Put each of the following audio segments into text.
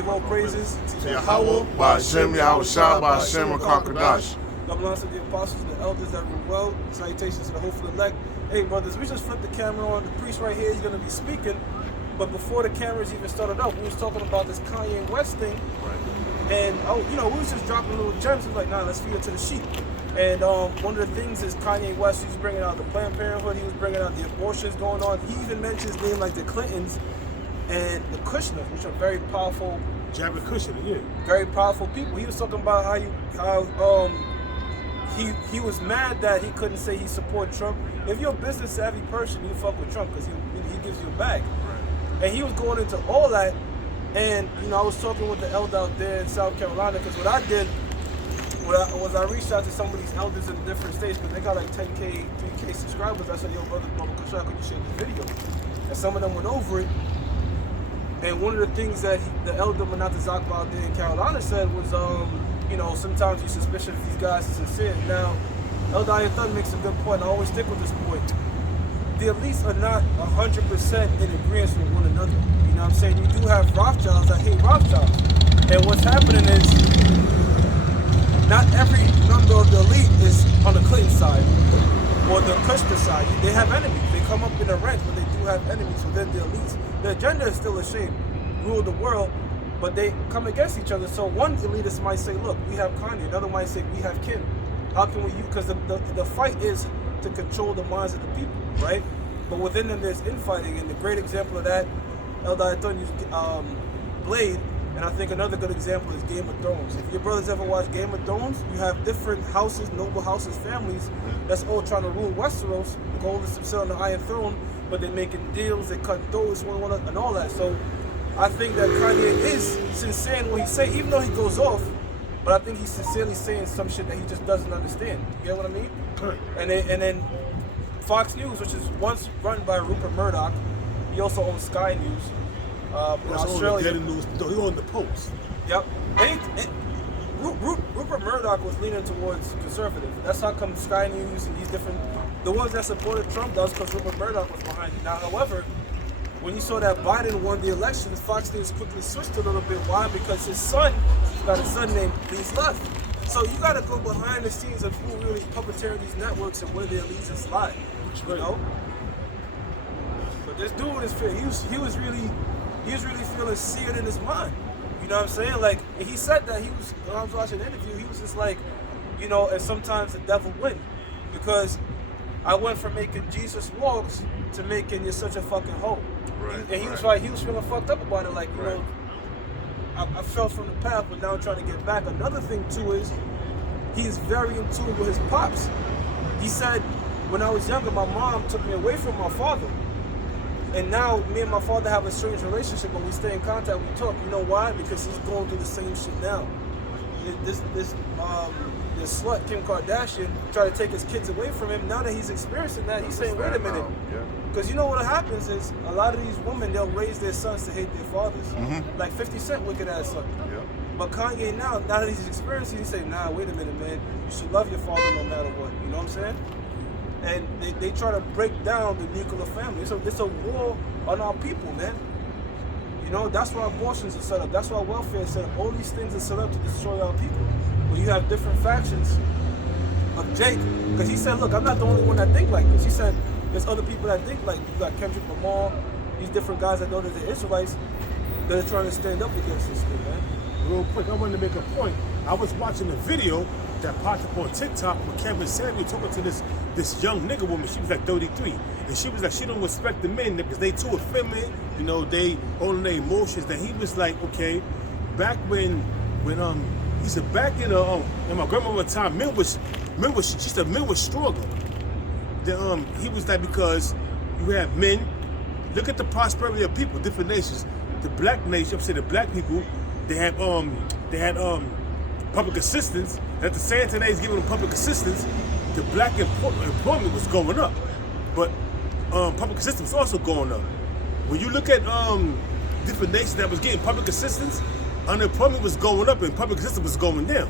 give all praises to Yahweh, by Hashem, Yahweh Shah, by Hashem, Rakakadash. Double honors to the apostles, the elders that rule well. Salutations to the hopeful elect. Hey, brothers, we just flipped the camera on. The priest right here is going to be speaking. But before the cameras even started up, we was talking about this Kanye West thing. Right. And, we was just dropping little gems. We was like, nah, let's feed it to the sheep. And one of the things is Kanye West, he was bringing out the Planned Parenthood. He was bringing out the abortions going on. He even mentions names like the Clintons and the Kushners, which are very powerful. Jared Kushner, yeah. Very powerful people. He was talking about how he was mad that he couldn't say he supported Trump. If you're a business savvy person, you fuck with Trump because he gives you a bag. Right. And he was going into all that. And I was talking with the elder out there in South Carolina because what I did was I reached out to some of these elders in different states because they got like 10K, 3K subscribers. I said, yo, brother, Kashak, could you share this video? And some of them went over it. And one of the things that the elder Manata Zakba out there in Carolina said was, sometimes you're suspicious if these guys are sincere. Now, Elder Ayathan makes a good point. I always stick with this point. The elites are not 100% in agreement with one another. You know what I'm saying? You do have Rothschilds that hate Rothschilds. And what's happening is, not every member of the elite is on the Clinton side or the Kushner side. They have enemies. They come up in the ranks, but they do have enemies within the elites. The agenda is still the same, rule the world, but they come against each other. So one elitist might say, look, we have Kanye. Another might say, we have Kim. How can we use, because the fight is to control the minds of the people, right? But within them there's infighting, and the great example of that, Elder Ayathan used Blade, and I think another good example is Game of Thrones. If your brothers ever watch Game of Thrones, you have different houses, noble houses, families, that's all trying to rule Westeros. The goal is to sit on the Iron Throne, but they're making deals, they cut throats, one another, and all that. So I think that Kanye is sincere in what he say, even though he goes off, but I think he's sincerely saying some shit that he just doesn't understand. You get what I mean? And then Fox News, which is once run by Rupert Murdoch, he also owns Sky News in Australia. He owned the Post. Yep. Rupert Murdoch was leaning towards conservative. That's how come Sky News and these different, the ones that supported Trump, that was because Rupert Murdoch was behind it. Now, however, when you saw that Biden won the election, Fox News quickly switched a little bit. Why? Because his son got a son named Please Left. So you got to go behind the scenes of who really puppeteering these networks and where their allegiance lie. You know. But this dude is he was really feeling seared in his mind. You know what I'm saying? Like, and he said that when I was watching the interview, he was just like, and sometimes the devil wins because I went from making Jesus walks to making you're such a fucking hoe. Right, and he was like, he was feeling fucked up about it. Like, I fell from the path, but now I'm trying to get back. Another thing too is he's very in tune with his pops. He said, when I was younger, my mom took me away from my father. And now me and my father have a strange relationship, but we stay in contact, we talk. You know why? Because he's going through the same shit now. This slut, Kim Kardashian, tried to take his kids away from him. Now that he's experiencing that, he's saying, wait a minute. Because you know what happens is, a lot of these women, they'll raise their sons to hate their fathers. Mm-hmm. Like 50 Cent, wicked ass son. Yep. But Kanye now that he's experiencing, he's saying, nah, wait a minute, man. You should love your father no matter what. You know what I'm saying? And they try to break down the nuclear family. It's a war on our people, man. That's why abortions are set up. That's why welfare is set up. All these things are set up to destroy our people. When you have different factions of Jake, because he said, look, I'm not the only one that think like this. He said, there's other people that think like, you got Kendrick Lamar, these different guys that know that they're Israelites, that are trying to stand up against this thing, man. Real quick, I wanted to make a point. I was watching a video that popped up on TikTok with CAMP&Sitdowns talking to this young nigga woman. She was like 33, and she was like, she don't respect the men because they too effeminate. They own their emotions. That he was like, okay, back when he said back in my grandmother's time, she said men were stronger. He was like, because you have men. Look at the prosperity of people, different nations. The black nation, I'm saying the black people, they had public assistance. At the same time they was giving them public assistance, the black employment was going up, but public assistance was also going up. When you look at different nations that was getting public assistance, unemployment was going up and public assistance was going down.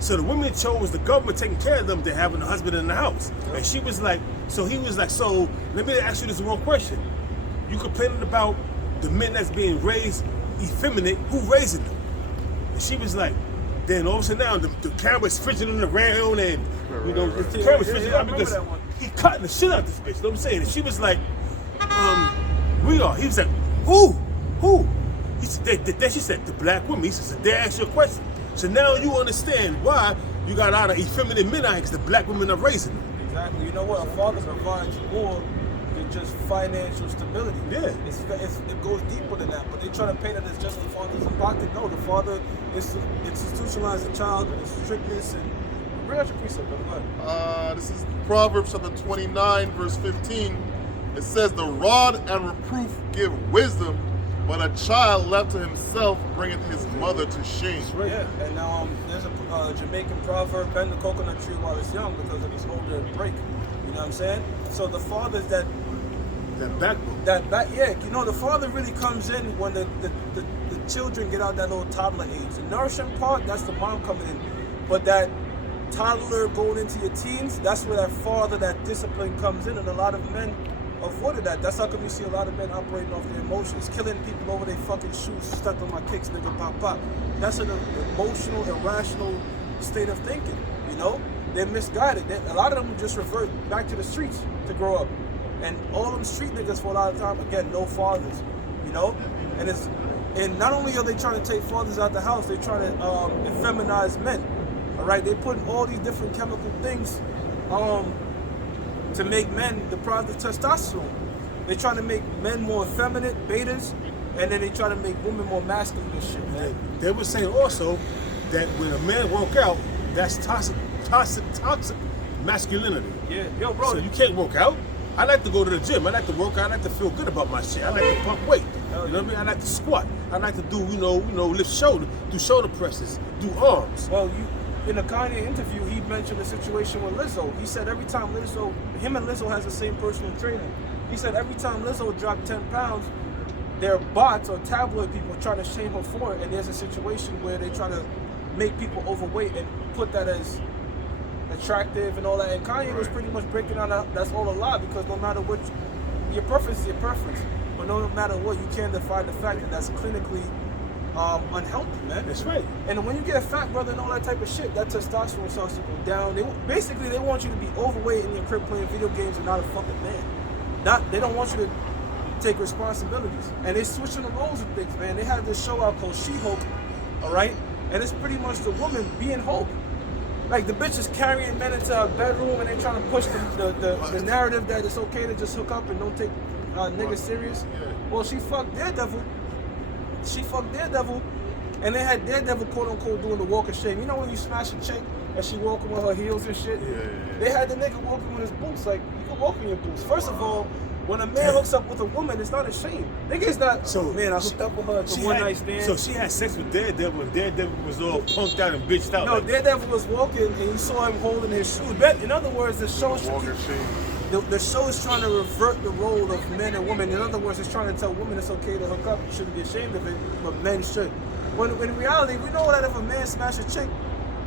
So the women chose the government taking care of them than having a husband in the house. And she was like, so he was like, so let me ask you this one question. You complaining about the men that's being raised effeminate, who raising them? And she was like, then all of a sudden now the camera's fidgeting around and the camera's fidgeting around because he cutting the shit out of this bitch. You know what I'm saying? And she was like, we are. He was like, who? He said, then she said, the black woman. He said, they asked you a question. So now you understand why you got a lot of effeminate men out here because the black women are raising them. Exactly. You know what? A father provides more than just financial stability. Yeah. It goes deeper than that. But they try to paint it as just the father's a pocket. No, the father institutionalized the child and its strictness and bring out your precept, brother. Go ahead. This is Proverbs chapter 29, verse 15. It says, the rod and reproof give wisdom, but a child left to himself bringeth his mother to shame. Right. Yeah, and there's a Jamaican proverb, bend the coconut tree while it's young because if it's older it'll break. You know what I'm saying? So the father's that backbone. The father really comes in when the children get out that little toddler age. The nourishing part, that's the mom coming in. But that toddler going into your teens, that's where that father, that discipline comes in, and a lot of men avoided that. That's how come you see a lot of men operating off their emotions, killing people over their fucking shoes, stuck on my kicks, nigga, pop, pop. That's an emotional, irrational state of thinking, you know? They're misguided. A lot of them just revert back to the streets to grow up. And all them street niggas for a lot of time, again, no fathers, you know? And not only are they trying to take fathers out the house, they're trying to effeminize men, all right? They put all these different chemical things to make men deprived of testosterone. They try to make men more effeminate, betas, and then they try to make women more masculine and shit, man. They were saying also that when a man work out, that's toxic masculinity. Yeah, yo, bro. So you can't work out. I like to go to the gym. I like to work out. I like to feel good about my shit. I like to pump weight. You know what I mean? I like to squat. I like to do, lift shoulder, do shoulder presses, do arms. Well, in a Kanye interview, he mentioned the situation with Lizzo. He said every time him and Lizzo has the same personal trainer. He said every time Lizzo dropped 10 pounds, there are bots or tabloid people trying to shame her for it, and there's a situation where they try to make people overweight and put that as attractive and all that. And Kanye was pretty much breaking down that's all a lie, because no matter what, your preference is your preference. But no matter what, you can't define the fact that that's clinically unhealthy, man. That's right. And when you get fat, brother, and all that type of shit, that testosterone starts to go down. They want you to be overweight in your crib playing video games and not a fucking man. They don't want you to take responsibilities. And they're switching the roles of things, man. They had this show out called She-Hulk, all right? And it's pretty much the woman being Hulk. Like, the bitch is carrying men into her bedroom and they trying to push the narrative that it's okay to just hook up and don't take niggas serious. Well, she fucked Daredevil. And they had Daredevil, quote unquote, doing the walk of shame. You know when you smash a chick and she walking with her heels and shit? Yeah. They had the nigga walking with his boots. Like, you can walk in your boots. First of all, when a man hooks up with a woman, it's not a shame. Nigga's not, man, I hooked up with her. It's a one-night stand. So she had sex with Daredevil, and Daredevil was all punked out and bitched out. No, Daredevil was walking, and you saw him holding his shoe. In other words, the show is trying to revert the role of men and women. In other words, it's trying to tell women it's okay to hook up. You shouldn't be ashamed of it, but men should. When in reality, we know that if a man smash a chick,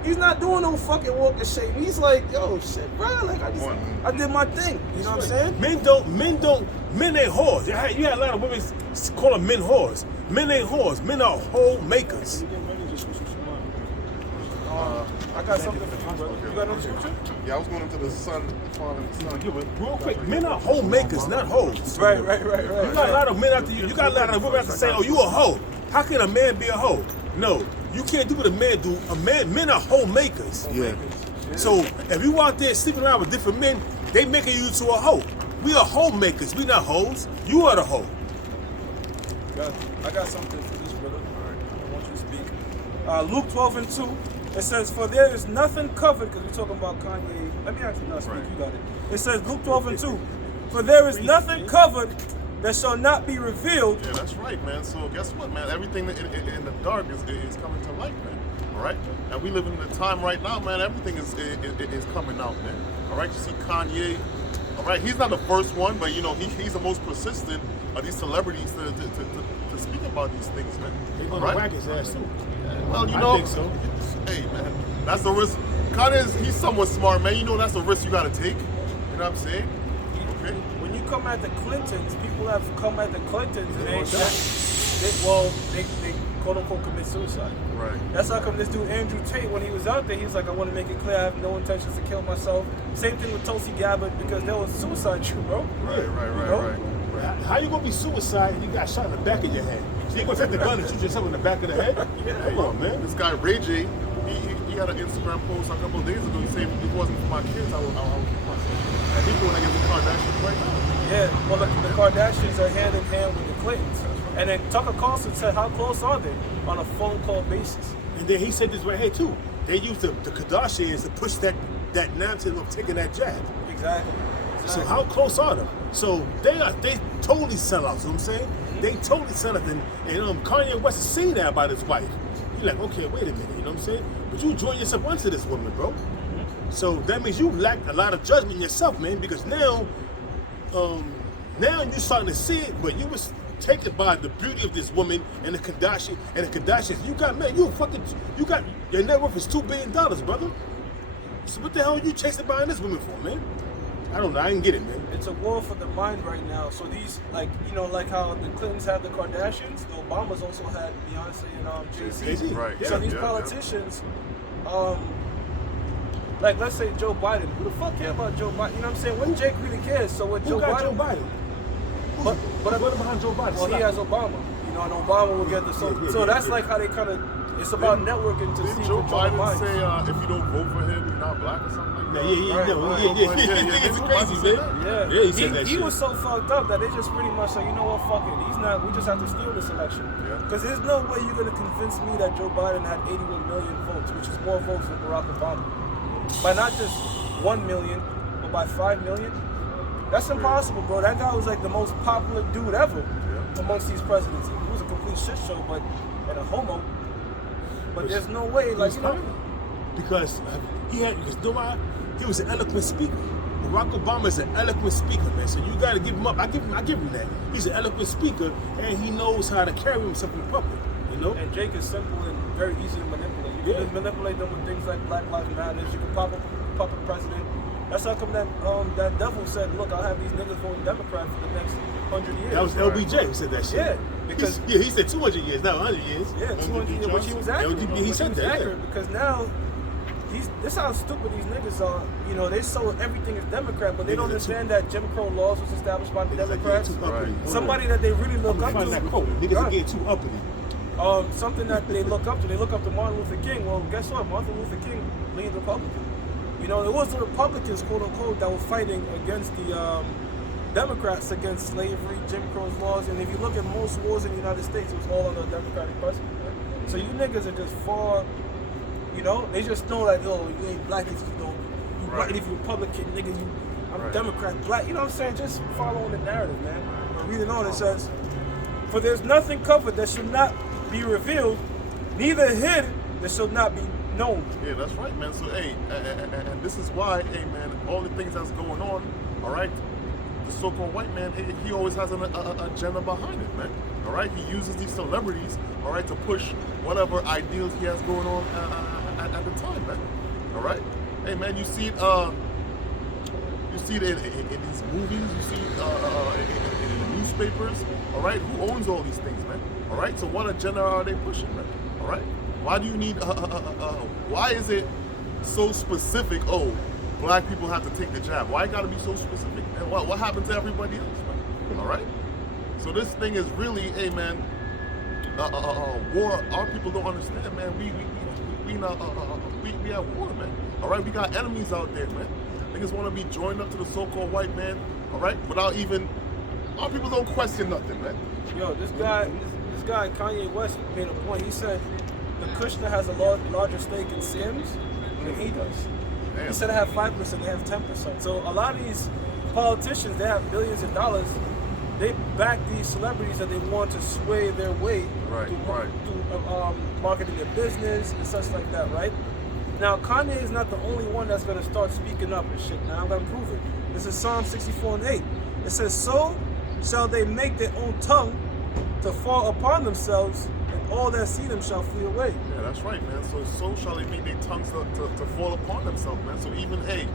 he's not doing no fucking walk of shame. He's like, yo, shit, bro. Like, I did my thing. You know what I'm saying? Men ain't whores. You had a lot of women call them men whores. Men ain't whores. Men are hole makers. I got something for you, brother. You got no scripture? Yeah, I was going into the son, father, and son. Real quick, men are hole makers, not hoes. Right. You got a lot of men out there. You got a lot of women out there saying, oh, you a hoe. How can a man be a hoe? No, you can't do what a man do. Men are hole makers. Yeah. So if you out there sleeping around with different men, they making you to a hoe. We are hole makers. We not hoes. You are the hoe. I got something for this, brother. All right. I want you to speak. Luke 12:2. It says, for there is nothing covered, because we're talking about Kanye. Let me actually not speak, you got it. It says, Luke 12:2. For there is nothing covered that shall not be revealed. Yeah, that's right, man. So guess what, man? Everything in the dark is coming to light, man. All right? And we live in a time right now, man, everything is coming out, man. All right? You see Kanye. All right? He's not the first one, but, you know, he's the most persistent of these celebrities to speak about these things, man. They're going to whack his ass, too. Well, you know, I think so. Hey, man, that's the risk. He's somewhat smart, man. You know that's the risk you got to take. You know what I'm saying? Okay. When you come at the Clintons, people have come at the Clintons and they quote unquote commit suicide. Right. That's how come this dude Andrew Tate, when he was out there, he was like, I want to make it clear I have no intentions to kill myself. Same thing with Tulsi Gabbard, because there was suicide true, bro. Right. How you gonna be suicide and you got shot in the back of your head? So you gonna take the gun and shoot yourself in the back of the head? Yeah. Come on, man. This guy Ray J, he had an Instagram post a couple of days ago saying if it wasn't for my kids, I would kill myself. And he's doing against the Kardashians right now. Yeah, well, the Kardashians are hand in hand with the Clintons. And then Tucker Carlson said, how close are they on a phone call basis? And then he said this right here too. They used the Kardashians to push that narrative of taking that jab. Exactly. So how close are they? So they totally sell out. You know what I'm saying? They totally sell out. And Kanye West is saying that about his wife. You're like, okay, wait a minute. You know what I'm saying? But you join yourself onto this woman, bro. So that means you lack a lot of judgment in yourself, man. Because now you're starting to see it, but you was taken by the beauty of this woman and the Kardashians. You got, man, your net worth is $2 billion, brother. So what the hell are you chasing behind this woman for, man? I don't know. I didn't get it, man. It's a war for the mind right now. So these, like how the Clintons had the Kardashians, the Obamas also had Beyonce and Jay-Z. Jay-Z. Right. So these politicians, like let's say Joe Biden. Who the fuck care about Joe Biden? You know what I'm saying? When Jake really cares. So with Who got Joe Biden? But what behind Joe Biden? Well, he has Obama. You know, and Obama will get the so that's like how they kind of. It's about networking to see Did Joe control Biden minds. say if you don't vote for him, you're not black or something like that? It's crazy, man. Yeah, he said that he shit. was so fucked up that they just pretty much said, you know what, fuck it. He's not. We just have to steal this election. Because there's no way you're gonna convince me that Joe Biden had 81 million votes, which is more votes than Barack Obama, by not just 1 million, but by 5 million. That's impossible, bro. That guy was like the most popular dude ever amongst these presidents. He was a complete shit show, and a homo. But there's no way, like, you know. Because he was an eloquent speaker. Barack Obama is an eloquent speaker, man. So you got to give him up. I give him that. He's an eloquent speaker, and he knows how to carry himself in public. You know. And Jake is simple and very easy to manipulate. You can just manipulate them with things like Black Lives Matter. You can pop a president. That's how come that devil said, look, I'll have these niggas voting Democrat for the next 100 years. That was LBJ who said that shit. Yeah, because he said 200 years, not 100 years. Yeah, 200 years, which he was accurate. He said that. Accurate because now, this how stupid these niggas are. You know, they sold everything as Democrat, but they don't understand that Jim Crow laws was established by the Democrats. Somebody that they really look up to. That quote. Niggas are getting too uppity. Something that they look up to. They look up to Martin Luther King. Well, guess what? Martin Luther King leaned Republican. You know, it was the Republicans, quote unquote, that were fighting against the Democrats against slavery, Jim Crow's laws. And if you look at most wars in the United States, it was all under a Democratic president. Right? So you niggas are just far, you know, they just know that, oh, you ain't black if you don't, you white if you Republican, nigga, I'm Democrat, black. You know what I'm saying? Just following the narrative, man. But reading on, it says, for there's nothing covered that should not be revealed, neither hid that shall not be known. Yeah, that's right, man. So, hey, and this is why, hey, man, all the things that's going on, all right, the so-called white man, he always has an agenda behind it, man. All right, he uses these celebrities, all right, to push whatever ideals he has going on at the time, man. All right, hey, man, you see it in these movies, you see it in the newspapers, all right. Who owns all these things, man? All right, so what agenda are they pushing, man? All right. Why do you need, why is it so specific, oh, black people have to take the jab? Why it gotta be so specific? And what happened to everybody else, man? All right? So this thing is really, hey, man, war. Our people don't understand, man. We have war, man. All right? We got enemies out there, man. Niggas wanna be joined up to the so-called white man, all right? Without even, our people don't question nothing, man. Yo, this guy, Kanye West made a point. He said, the Kushner has a larger stake in Sims than he does. Damn. He said I have 5%, they have 10%. So a lot of these politicians, they have billions of dollars. They back these celebrities that they want to sway their way to marketing their business and such like that, right? Now, Kanye is not the only one that's going to start speaking up and shit. Now, I'm going to prove it. This is Psalm 64:8. It says, so shall they make their own tongue to fall upon themselves, all that see them shall flee away. Yeah, that's right, man. So shall they make their tongues to fall upon themselves, man. So even, hey,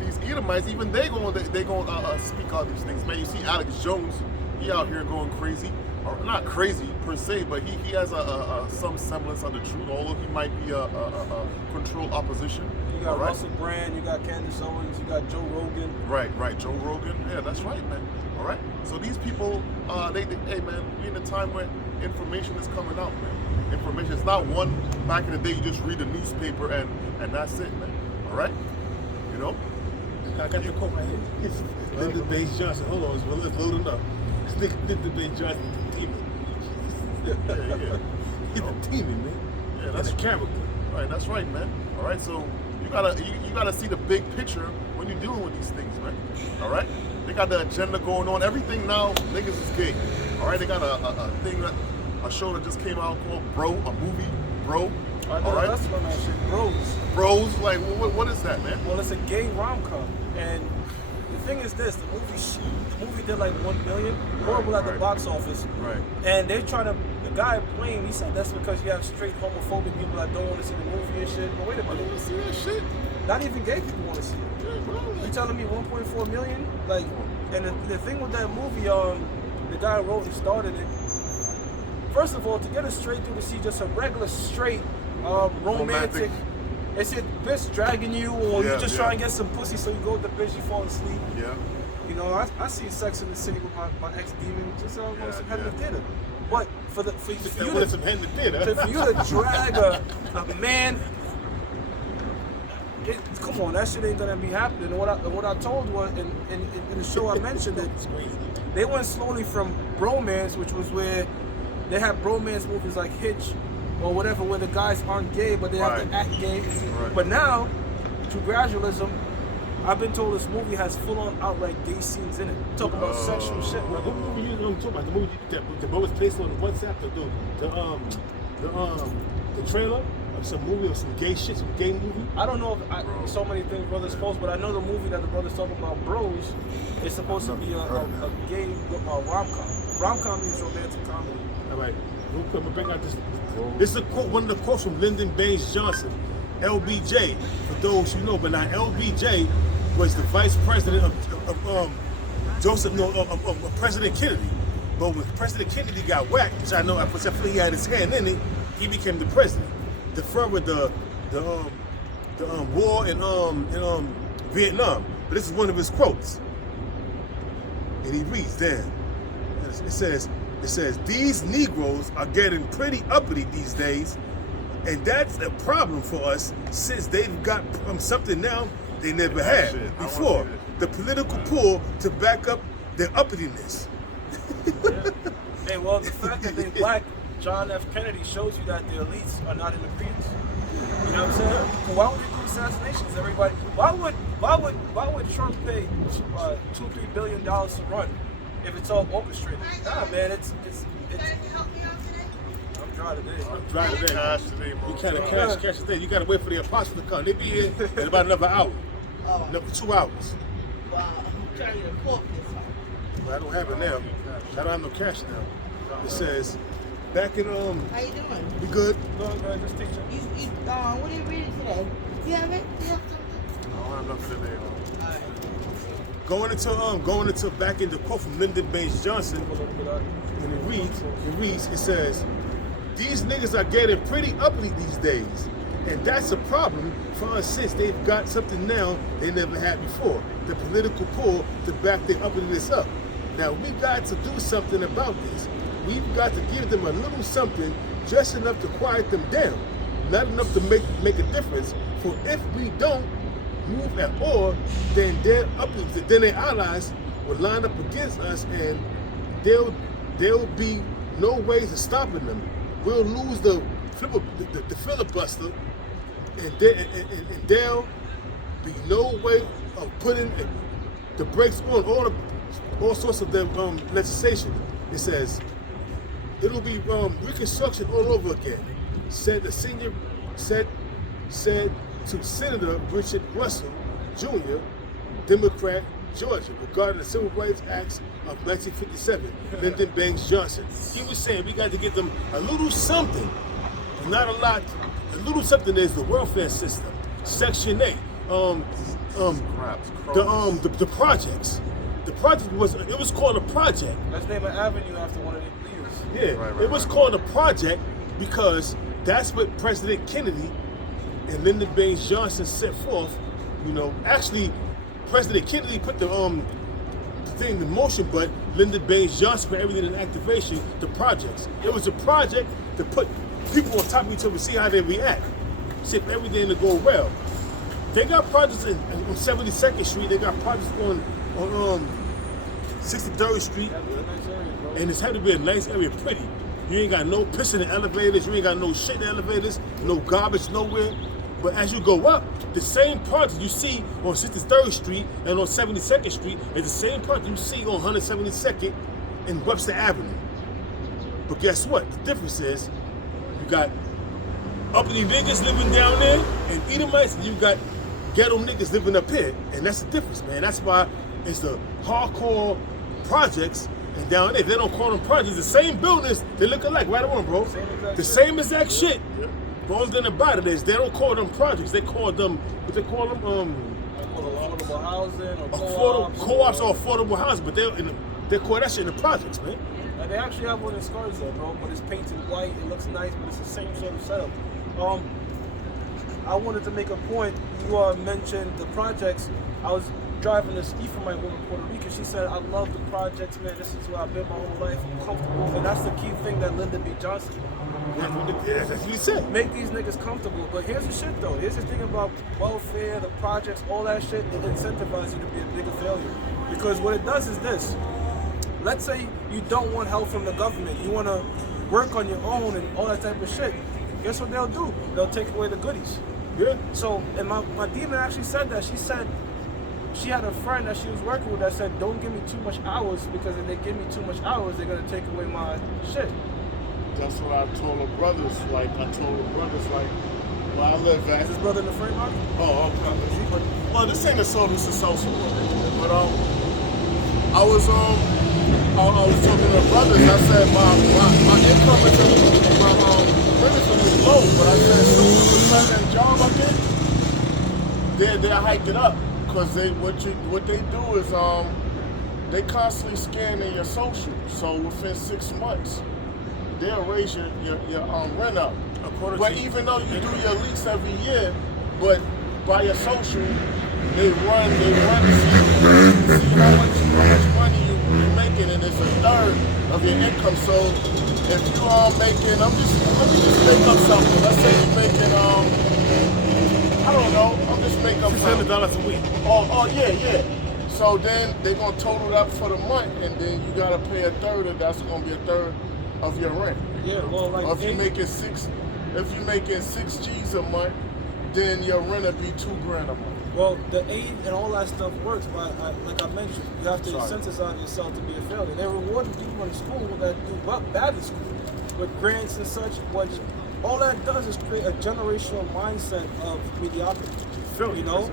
these Edomites, even they gonna speak out these things, man. You see Alex Jones, he out here going crazy, or not crazy per se, but he has some semblance of the truth, although he might be a controlled opposition. You got Russell Brand, you got Candace Owens, you got Joe Rogan. Right, Joe Rogan. Yeah, that's right, man. All right. So these people, hey man, we in a time where information is coming out, man. Information. It's not one back in the day you just read the newspaper and that's it, man. All right. You know. I got the quote right here. Lyndon Baines Johnson. Hold on, it's loading up. Lyndon Baines Johnson, the demon. Yeah. He's a demon, man. Yeah, that's a character. Right, that's right, man. All right, so you gotta see the big picture when you're dealing with these things, man. All right, they got the agenda going on. Everything now, niggas is gay. All right, they got a show that just came out called Bro, a movie, Bro. All right, that's what that shit, Bros, like what is that, man? Well, it's a gay rom-com, and the thing is this: the movie did like 1 million, horrible at the box office. Right. And they try to, the guy playing, he said that's because you have straight homophobic people that don't want to see the movie and shit. But wait a I don't minute, want to see that shit. not even gay people want to see it. Yeah, bro. You telling me 1.4 million? Like, and the thing with that movie, the guy who wrote and started it. First of all, to get a straight dude to see just a regular straight romantic. Is it bitch dragging you, or you just try and get some pussy so you go with the bitch, you fall asleep? Yeah. You know, I see Sex in the City with my ex-demon, just going to some head in the theater. But for you to drag a man, come on, that shit ain't gonna be happening. And what I told was in the show I mentioned that they went slowly from bromance, which was where they had bromance movies like Hitch or whatever, where the guys aren't gay but they have to act gay. Right. But now, through gradualism, I've been told this movie has full-on outright gay scenes in it. Talking about sexual shit. What movie you talking about? The movie that was placed on the WhatsApp, the trailer of some movie or some gay shit, some gay movie. I don't know if so many things brothers post, but I know the movie that the brothers talking about, Bros, is supposed to be a gay rom-com. Rom-com means romantic comedy. All right, I'm gonna bring out this. This is a quote, one of the quotes from Lyndon Baines Johnson, LBJ. For those who know, but now LBJ was the vice president of President Kennedy. But when President Kennedy got whacked, which I know, I feel he had his hand in it, he became the president. The further the war in Vietnam. But this is one of his quotes, and he reads, "Damn." It says, "These Negroes are getting pretty uppity these days, and that's a problem for us since they've got something now they never had before, the political pull to back up their uppityness." Hey, well, the fact that they black John F. Kennedy shows you that the elites are not in the creeds. You know what I'm saying? Why would they do assassinations? Everybody. Why would Trump pay $2-3 billion to run if it's all orchestrated? Nah, man, it's. I'm dry today. I'm dry today. Cash today, bro. You kind of cash today. You gotta wait for the apostles to come. They be here in about another hour, another 2 hours. Wow, I'm trying to report this one. But I don't have it now. I don't have no cash now. It says, back in How you doing? we good? Going good, just teaching. What are you reading today? You have it? You have something? I don't have nothing today, bro. Going into back in the quote from Lyndon Baines Johnson, and it reads, it says, "These niggas are getting pretty uppity these days, and that's a problem for us since they've got something now they never had before, the political pull to back their uppityness up. Now we got to do something about this. We've got to give them a little something, just enough to quiet them down, not enough to make a difference. For if we don't move at all, then their allies will line up against us, and there'll be no ways of stopping them. We'll lose the filibuster, and there'll be no way of putting the brakes on all sorts of their legislation." It says, "It'll be reconstruction all over again," said the senior said to Senator Richard Russell Jr., Democrat, Georgia, regarding the Civil Rights Acts of 1957, Lyndon Baines Johnson. He was saying we got to give them a little something, not a lot. A little something is the welfare system, Section 8, the projects. the project was called a project. Let's name an avenue after one of the leaders. Yeah, it was called a project because that's what President Kennedy and Lyndon Baines Johnson set forth. You know, actually, President Kennedy put the thing in motion, but Lyndon Baines Johnson put everything in activation. The projects. It was a project to put people on top of each other, see how they react, see if everything to go well. They got projects on 72nd Street. They got projects on 63rd Street, and it's had to be a nice area, pretty. You ain't got no piss in the elevators. You ain't got no shit in the elevators. No garbage nowhere. But as you go up, the same project you see on 63rd Street and on 72nd Street is the same project you see on 172nd and Webster Avenue. But guess what? The difference is you got uppity niggas living down there and Edomites, and you got ghetto niggas living up here. And that's the difference, man. That's why it's the hardcore projects, and down there, they don't call them projects. The same buildings, they look alike, right on, bro. Same exact shit. The only thing about it is they don't call them projects. They call them, what they call them? Affordable housing or co-ops or affordable housing, but they call that shit in the projects, man. And they actually have one in Scarsdale, bro, but it's painted white. It looks nice, but it's the same sort of setup. I wanted to make a point. You mentioned the projects. I was driving this ski from my home in Puerto Rico. She said, I love the projects, man. This is where I've been my whole life. I'm comfortable. And that's the key thing that Lyndon B. Johnson. That's what he said. Make these niggas comfortable. But here's the shit, though. Here's the thing about welfare, the projects, all that shit. It incentivizes you to be a bigger failure. Because what it does is this. Let's say you don't want help from the government. You want to work on your own and all that type of shit. Guess what they'll do? They'll take away the goodies. Yeah. So, and my demon actually said that. She said she had a friend that she was working with that said, don't give me too much hours, because if they give me too much hours, they're going to take away my shit. That's what I told her brothers. Like, where I live at. Is his brother in the frame market? Oh, okay. Well, this ain't a this is social work. But I was talking to the brothers. I said my income is my relatively low, but I said some of the job I get, they hike it up, because what they do is they constantly scanning your social. So within 6 months, they'll raise your rent up. But even though you do your lease every year, but by your social, they run to see how much money you're making, and it's a third of your income. So if you are making, let me just make up something. Let's say you're making I don't know, I'll just make up $600 a week. Oh yeah. So then they're gonna total it up for the month, and then you gotta pay a third of that's gonna be a third of your rent. Yeah, well, like if you're making 6 G's a month, then your rent will be $2,000 a month. Well, the aid and all that stuff works, but like I mentioned, you have to sensitize yourself to be a failure. They're rewarding people in school that do bad in school with grants and such. All that does is create a generational mindset of mediocrity. Failure, you know?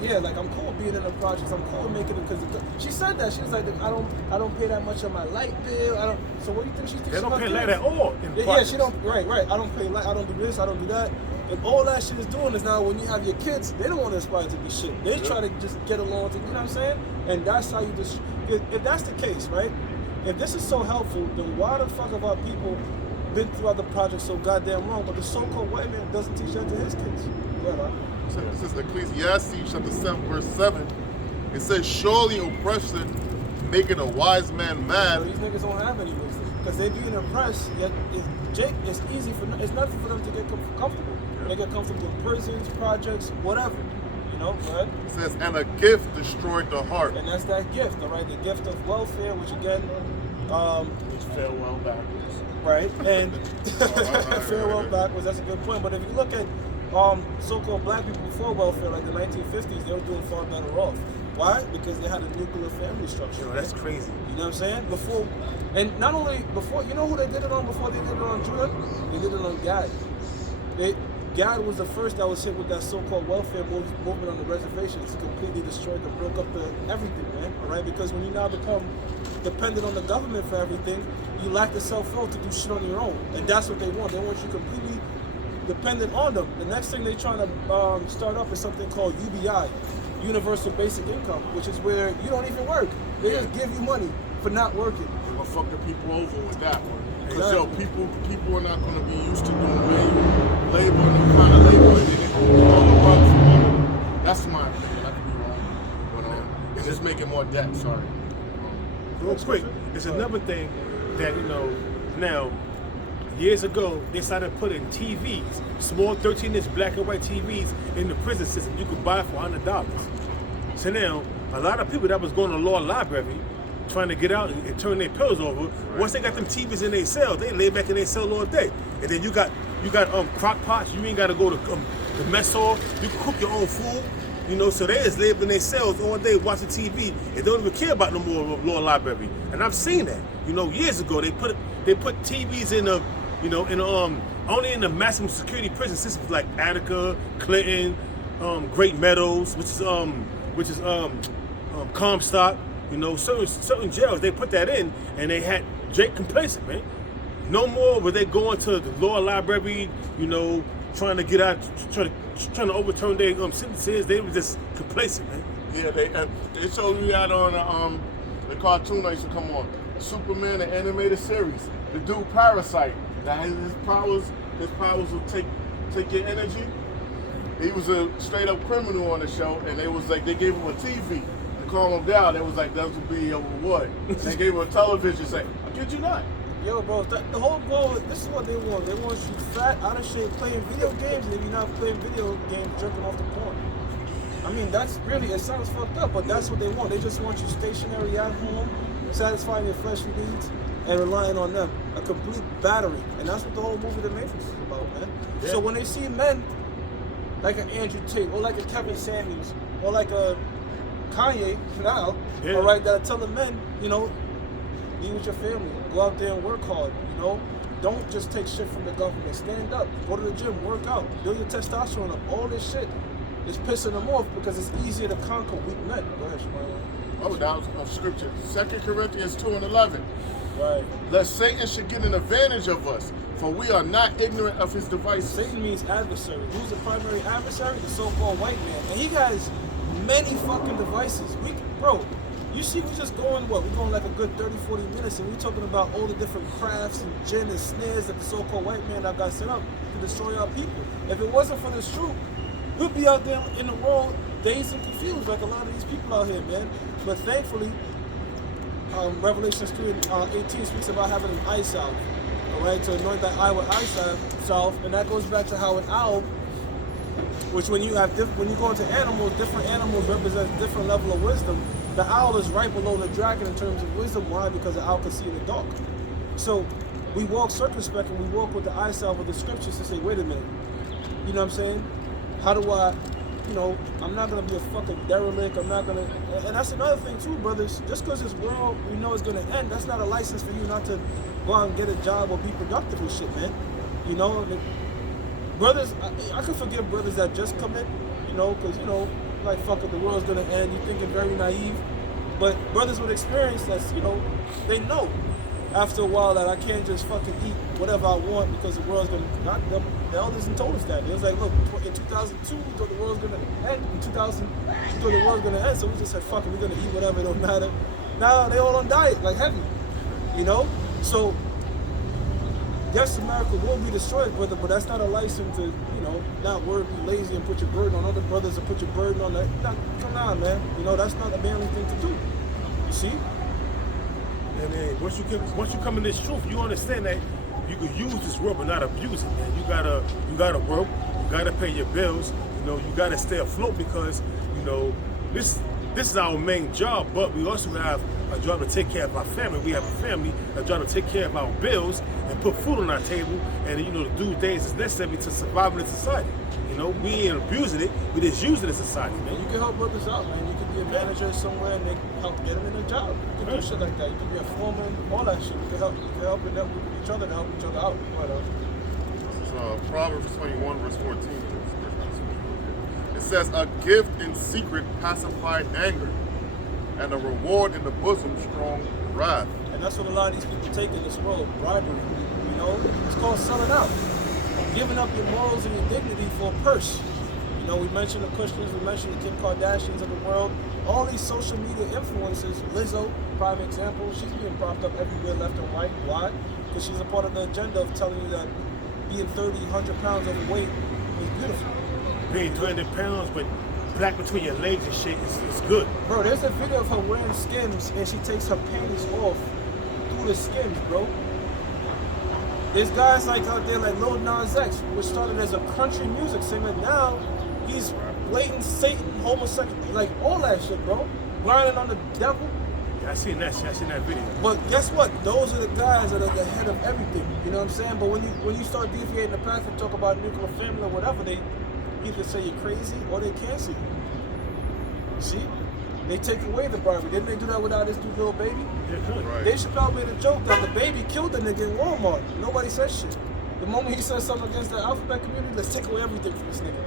Yeah, like I'm cool being in the projects. I'm cool making it because she said that. She was like, I don't pay that much on my light bill. So what do you think she thinks? They don't pay light at all. Yeah, she don't. Right. I don't pay light. I don't do this. I don't do that. And all that shit is doing is now when you have your kids, they don't want to aspire to be shit. They try to just get along. You know what I'm saying? And that's how you just. If that's the case, right? If this is so helpful, then why the fuck have our people been through other projects so goddamn wrong? But the so-called white man doesn't teach that to his kids. Yeah, So this is Ecclesiastes chapter 7, verse 7. It says, surely oppression making a wise man mad. So these niggas don't have any wisdom because they being oppressed. Yet it's easy for it's nothing for them to get comfortable. Yeah. They get comfortable in prisons, projects, whatever. You know, right? It says, and a gift destroyed the heart. And that's that gift, all right? The gift of welfare, which again, it's farewell backwards. Right, and farewell backwards. That's a good point. But if you look at so-called black people before welfare, like the 1950s, they were doing far better off. Why? Because they had a nuclear family structure. Yo, that's crazy. You know what I'm saying? Before, and not only before, you know who they did it on before they did it on Judah? They did it on Gad. Gad was the first that was hit with that so-called welfare movement on the reservations. Completely destroyed them, broke up everything, man. All right? Because when you now become dependent on the government for everything, you lack the self-will to do shit on your own. And that's what they want. They want you completely dependent on them. The next thing they're trying to start up is something called UBI. universal basic income, which is where you don't even work. They just give you money for not working. They're gonna fuck the people over with that one. Because Exactly. people are not gonna be used to doing manual labor and the kind of labor, and then they're gonna do all the work for women. That's my opinion. I could be wrong, but it's just making more debt. Sorry. Real quick, it's another thing that, now, years ago, they started putting TVs, small 13-inch black and white TVs in the prison system. You could buy for $100. So now, a lot of people that was going to law library, trying to get out and turn their pills over, once they got them TVs in their cell, they lay back in their cell all day. And then you got crock pots, you ain't got to go to the mess hall, you can cook your own food. So they just live in their cells all day watching TV and don't even care about no more law library. And I've seen that. Years ago they put TVs in only in the maximum security prison systems like Attica, Clinton, Great Meadows, which is Comstock. Certain jails they put that in, and they had Jake complacent, man. No more were they going to the law library, trying to get out, trying to overturn their sentences. They were just complacent, man. Yeah, they showed you that on the cartoon that used to come on, Superman, the animated series. The dude Parasite, that his powers will take your energy. He was a straight up criminal on the show, and they gave him a TV to calm him down. They was like, that would be a reward. They gave him a television, say, I kid you not. Yo, bro, the whole goal, this is what they want. They want you fat, out of shape, playing video games, and if you're not playing video games, jerking off the porn. I mean, that's really, it sounds fucked up, but that's what they want. They just want you stationary at home, satisfying your fleshly needs, and relying on them. A complete battery. And that's what the whole movie The Matrix is about, man. Yeah. So when they see men like an Andrew Tate, or like a Kevin Samuels, or like a Kanye now, all right, that are telling men, be with your family, go out there and work hard, Don't just take shit from the government. Stand up, go to the gym, work out, build your testosterone up. All this shit is pissing them off because it's easier to conquer weak men. Go ahead, Shmurda. Oh, that was scripture. 2 Corinthians 2:11. Right. Lest Satan should get an advantage of us, for we are not ignorant of his devices. Satan means adversary. Who's the primary adversary? The so-called white man. And he has many fucking devices. Bro, you see, we're going like a good 30, 40 minutes, and we're talking about all the different crafts and gin and snares that the so-called white man that got set up to destroy our people. If it wasn't for this truth, we'd be out there in the world dazed and confused like a lot of these people out here, man. But thankfully, Revelation 3:18 speaks about having an eye salve, all right, to anoint that eye with eye salve, and that goes back to how an owl, which when you go into animals, different animals represent a different level of wisdom. The owl is right below the dragon in terms of wisdom. Why? Because the owl can see in the dark. So we walk circumspect and we walk with the eye salve of the scriptures to say, wait a minute, you know what I'm saying? How do I, I'm not going to be a fucking derelict. I'm not going to, and that's another thing too, brothers. Just because this world, we know is going to end, that's not a license for you not to go out and get a job or be productive and shit, man. Brothers, I could forgive brothers that just come in, because, like, fuck it, the world's going to end. You think it's very naive. But brothers with experience, that's, they know after a while that I can't just fucking eat whatever I want because the world's going to, the elders told us that. It was like, look, in 2002, we thought the world's going to end. In 2000, we thought the world's going to end. So we just said, fuck it, we're going to eat whatever, it don't matter. Now they all on diet, like heavy, So, yes, America will be destroyed, brother, but that's not a license to, not work, be lazy, and put your burden on other brothers, or put your burden on that. Come on, man. That's not a manly thing to do. You see? And then once you come in this truth, you understand that you can use this world but not abuse it, man. You gotta work, you gotta pay your bills, you gotta stay afloat because, this is our main job, but we also have a job to take care of our family. We have a family, a job to take care of our bills and put food on our table, and to do things that's necessary to survive in society. We ain't abusing it, we just using it in society, man. You can help brothers out, man. You can be a manager somewhere and they help get them in a job. You can do shit like that. You can be a foreman, all that shit. You can help them with each other to help each other out. This is Proverbs 21, verse 14. It says, a gift in secret pacified anger, and a reward in the bosom strong wrath. And that's what a lot of these people take in this world, bribery. It's called selling out. Giving up your morals and your dignity for a purse. You know, we mentioned the Kushners, we mentioned the Kim Kardashians of the world. All these social media influencers, Lizzo, prime example, she's being propped up everywhere left and right. Why? Because she's a part of the agenda of telling you that being 30, 100 pounds overweight is beautiful. Being 200 pounds, but black between your legs and shit is good. Bro, there's a video of her wearing Skims and she takes her panties off through the Skims, bro. There's guys like out there like Lil Nas X, which started as a country music singer. Now he's blatant Satan, homosexual, like all that shit, bro. Grinding on the devil. Yeah, I seen that shit. I seen that video. But guess what? Those are the guys that are the head of everything. You know what I'm saying? But when you start deviating the path and talk about nuclear family or whatever, they either say you're crazy or they cancel you. See? They take away the bribery. Didn't they do that without this dude, little baby? Yeah, good. Right. They should probably made a joke that the baby killed the nigga in Walmart. Nobody said shit. The moment he said something against the alphabet community, let's take away everything from this nigga.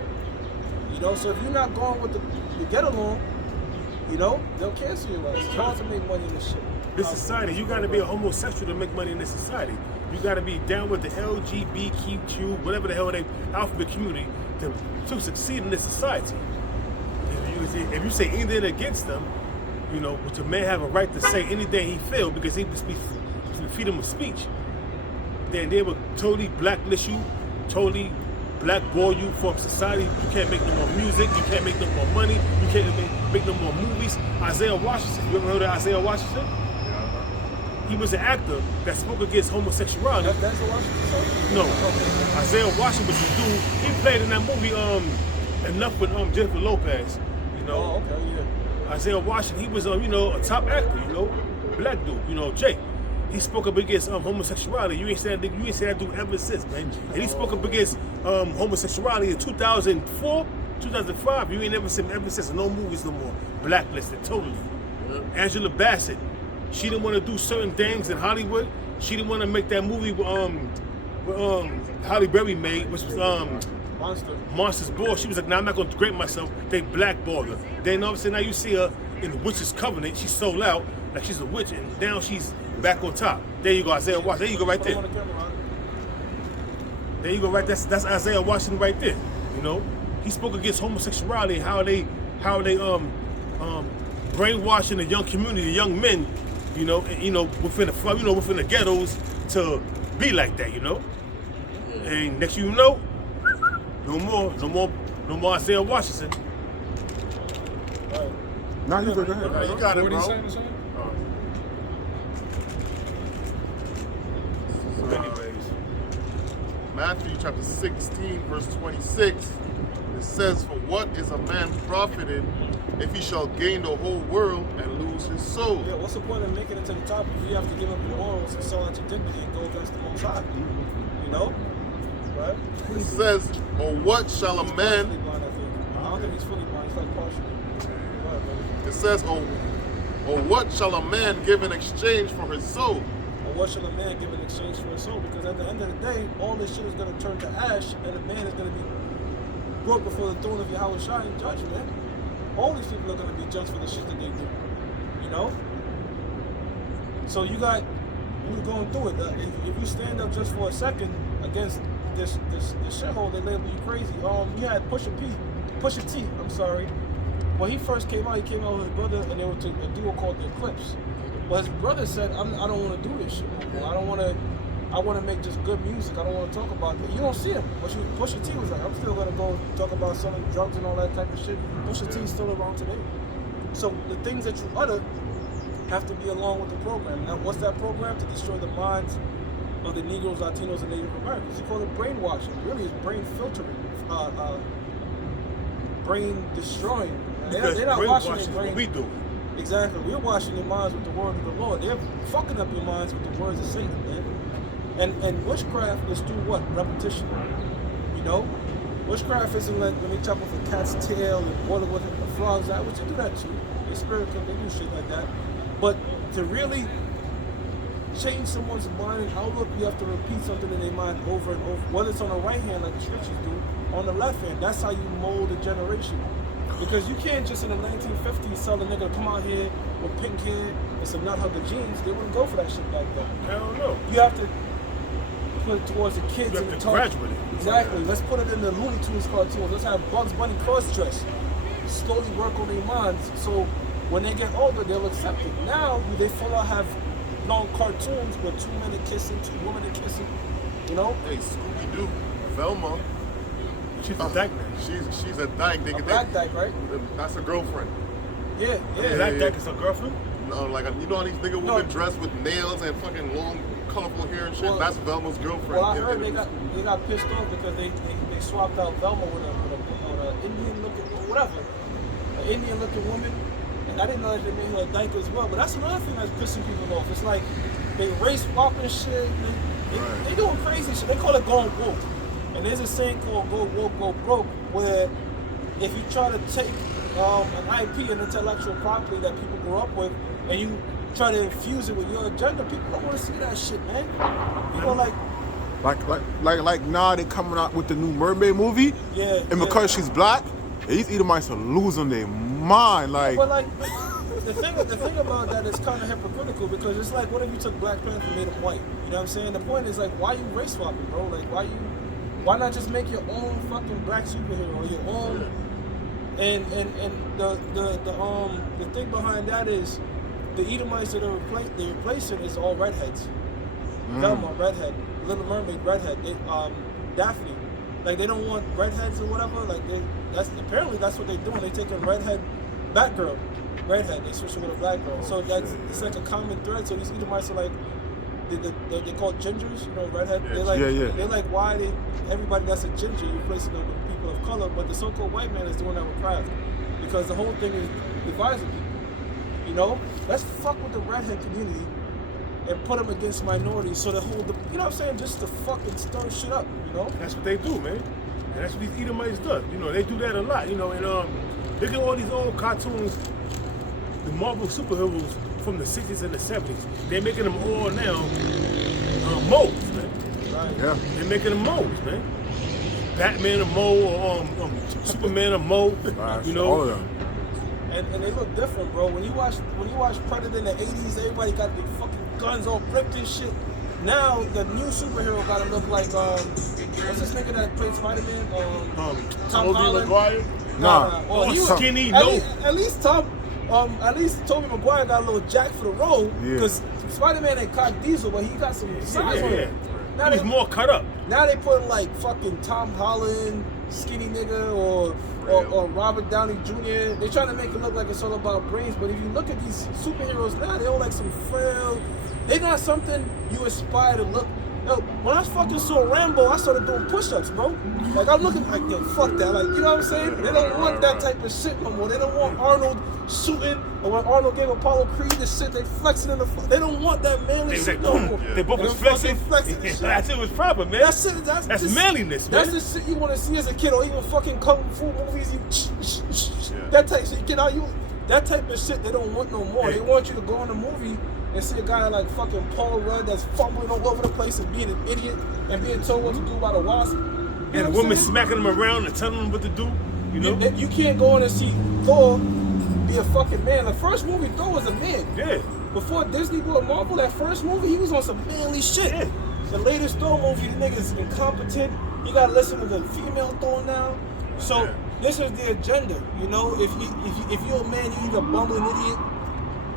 You know, so if you're not going with the get along, you know, they'll cancel you. It's hard to make money in this shit. This society, you gotta be a homosexual to make money in this society. You gotta be down with the LGBTQ, whatever the hell they alphabet community to succeed in this society. If you say anything against them, you know, which a man have a right to say anything he feel because he was freedom of speech, then they will totally blacklist you, totally blackball you from society. You can't make no more music, you can't make no more money, you can't make no more movies. Isaiah Washington, you ever heard of Isaiah Washington? He was an actor that spoke against homosexuality. That's a Washington song? No, Isaiah Washington was the dude. He played in that movie Enough with Jennifer Lopez. You know, Oh, okay, yeah. Isaiah Washington. He was you know, a top actor. You know, black dude. You know, Jay. He spoke up against homosexuality. You ain't said that dude ever since, man. And he spoke up against homosexuality in 2004, 2005. You ain't never seen him ever since. No movies no more. Blacklisted totally. Angela Bassett. She didn't want to do certain things in Hollywood. She didn't want to make that movie with Halle Berry made, which was Monsters Ball. She was like, nah, I'm not going to degrade myself. They blackballed her. Then all of a sudden, now you see her in the Witch's Covenant. She's sold out like she's a witch, and now she's back on top. There you go, Isaiah Washington. There you go, right there. There you go, right. That's Isaiah Washington right there. You know, he spoke against homosexuality and how they brainwashing the young community, the young men. You know, within the ghettos to be like that. You know, and next you know. No more Isaiah Washington. Now you go ahead. Right, you got it, What bro. he saying? So, anyways, Matthew chapter 16, verse 26, it says, "For what is a man profited if he shall gain the whole world and lose his soul?" Yeah, what's the point of making it to the top if you have to give up your morals and sell out your dignity and go against the Most High? You know? Right? It says, "Or what shall a He's man..." partially blind, I think. I don't think he's fully blind. He's like partially. Go ahead, brother. It says, "Or what shall a man give in exchange for his soul?" Or what shall a man give in exchange for his soul? Because at the end of the day, all this shit is going to turn to ash, and the man is going to be brought before the throne of Yahweh Shai in judgment. All these people are going to be judged for the shit that they do. You know? So you got, you're going through it. If you stand up just for a second against this shithole, they label you crazy. You had Pusha T, I'm sorry. When he first came out, he came out with his brother, and they were to a duo called The Eclipse. But his brother said, I don't want to do this shit anymore. I want to make just good music. I don't want to talk about that. You don't see him. Pusha T was like, I'm still going to go talk about selling drugs and all that type of shit. Pusha T is still around today. So the things that you utter have to be along with the program. Now, what's that program? To destroy the minds of the Negroes, Latinos, and Native Americans. You call it brainwashing. Really, it's brain filtering, brain destroying. They're not washing their brain. What we do. Exactly. We're washing your minds with the word of the Lord. They're fucking up your minds with the words of Satan, man. And witchcraft is through what? Repetition. You know? Witchcraft isn't like, let me chop off a cat's tail and boil it with a frog's eye, which they do that too. They're spiritual, they do shit like that. But to really change someone's mind and outlook, you have to repeat something in their mind over and over. Whether it's on the right hand, like the scriptures do, on the left hand. That's how you mold a generation. Because you can't just in the 1950s tell a nigga to come out here with pink hair and some nut hugger jeans. They wouldn't go for that shit like that. I don't know. You have to put it towards the kids. You and have to talk. graduate it. Exactly. Let's put it in the Looney Tunes cartoons. Let's have Bugs Bunny cross-dress. Slowly work on their minds so when they get older, they'll accept it. Now, they full out have long cartoons where 2 men are kissing, 2 women are kissing, you know? Hey, Scooby-Doo, Velma. She's a dyke man. She's a dyke. A black dyke, right? That's her girlfriend. Yeah. Black dyke is her girlfriend? No, like you know how these nigga women dress with nails and fucking long, colorful hair and shit. Well, that's Velma's girlfriend. Well, I heard they got pissed off because they swapped out Velma with an Indian looking whatever, an Indian looking woman, and I didn't know that they made her a dyke as well. But that's another thing that's pissing people off. It's like they race swapping shit. They doing crazy shit. They call it going woke. And there's a saying called "go woke, go broke," where if you try to take an IP, an intellectual property that people grew up with, and you try to infuse it with your agenda, people don't want to see that shit, man. People are like now they coming out with the new Mermaid movie. Yeah. And because she's black, these Edomites are losing their mind. Like, but like the thing about that is kind of hypocritical because it's like, what if you took Black Panther and made him white? You know what I'm saying? The point is like, why you race swapping, bro? Like, why not just make your own fucking black superhero, your own? And the thing behind that is the Edomites that are replacing is all redheads. Velma, redhead. Little Mermaid, redhead. Daphne. Like, they don't want redheads or whatever. Like, that's what they're doing. They take a redhead, Batgirl, redhead. They switch it with a black girl. So it's like a common thread. So these Edomites are like, they call gingers, you know, redhead. Yeah. They're like, Yeah. they're like, why everybody that's a ginger, you're replacing them with people of color, but the so-called white man is doing that with craft. Because the whole thing is dividing people. You know? Let's fuck with the redhead community and put them against minorities so they hold the, you know what I'm saying, just to fucking stir shit up, you know? That's what they do, man. And that's what these Edomites do. You know, they do that a lot, you know, and look at all these old cartoons, the Marvel superheroes from the 60s and the 70s. They're making them all now moles, man. Right. yeah. They're making them moles, man. Batman a mole, or Superman a mole, you know. All of them. And they look different, bro. When you watch Predator in the 80s, everybody got their fucking guns all bricked and shit. Now the new superhero gotta look like what's this nigga that played Spider-Man? Tom Holland. Maguire. Nah. Well, he was skinny, at least Tobey Maguire got a little jack for the role because Spider-Man ain't cock diesel, but he got some size on it. Now He's more cut up. Now they put like fucking Tom Holland, skinny nigga, or Robert Downey Jr. They're trying to make it look like it's all about brains, but if you look at these superheroes now, they all like some frail. They not something you aspire to look. Yo, when I fucking saw Rambo, I started doing push-ups, bro. Like, I'm looking like, yo, fuck that. Like, you know what I'm saying? They don't want that type of shit no more. They don't want Arnold shooting, or when Arnold gave Apollo Creed this shit, they flexing in the they don't want that manly shit no more. They both was flexing. That's it was proper, man. That's manliness, man. That's the shit you want to see as a kid, or even fucking kung fu movies. That type of shit. Get out, that type of shit they don't want no more. They want you to go in a movie and see a guy like fucking Paul Rudd that's fumbling all over the place and being an idiot and being told what to do by the wasp. And a woman smacking them around and telling them what to do. You know? You can't go in and see Thor be a fucking man. The first movie, Thor was a man. Yeah. Before Disney bought Marvel, that first movie, he was on some manly shit. Yeah. The latest Thor movie, the nigga's incompetent. You gotta listen to the female Thor now. So this is the agenda, you know. If you're a man, you either bumbling idiot,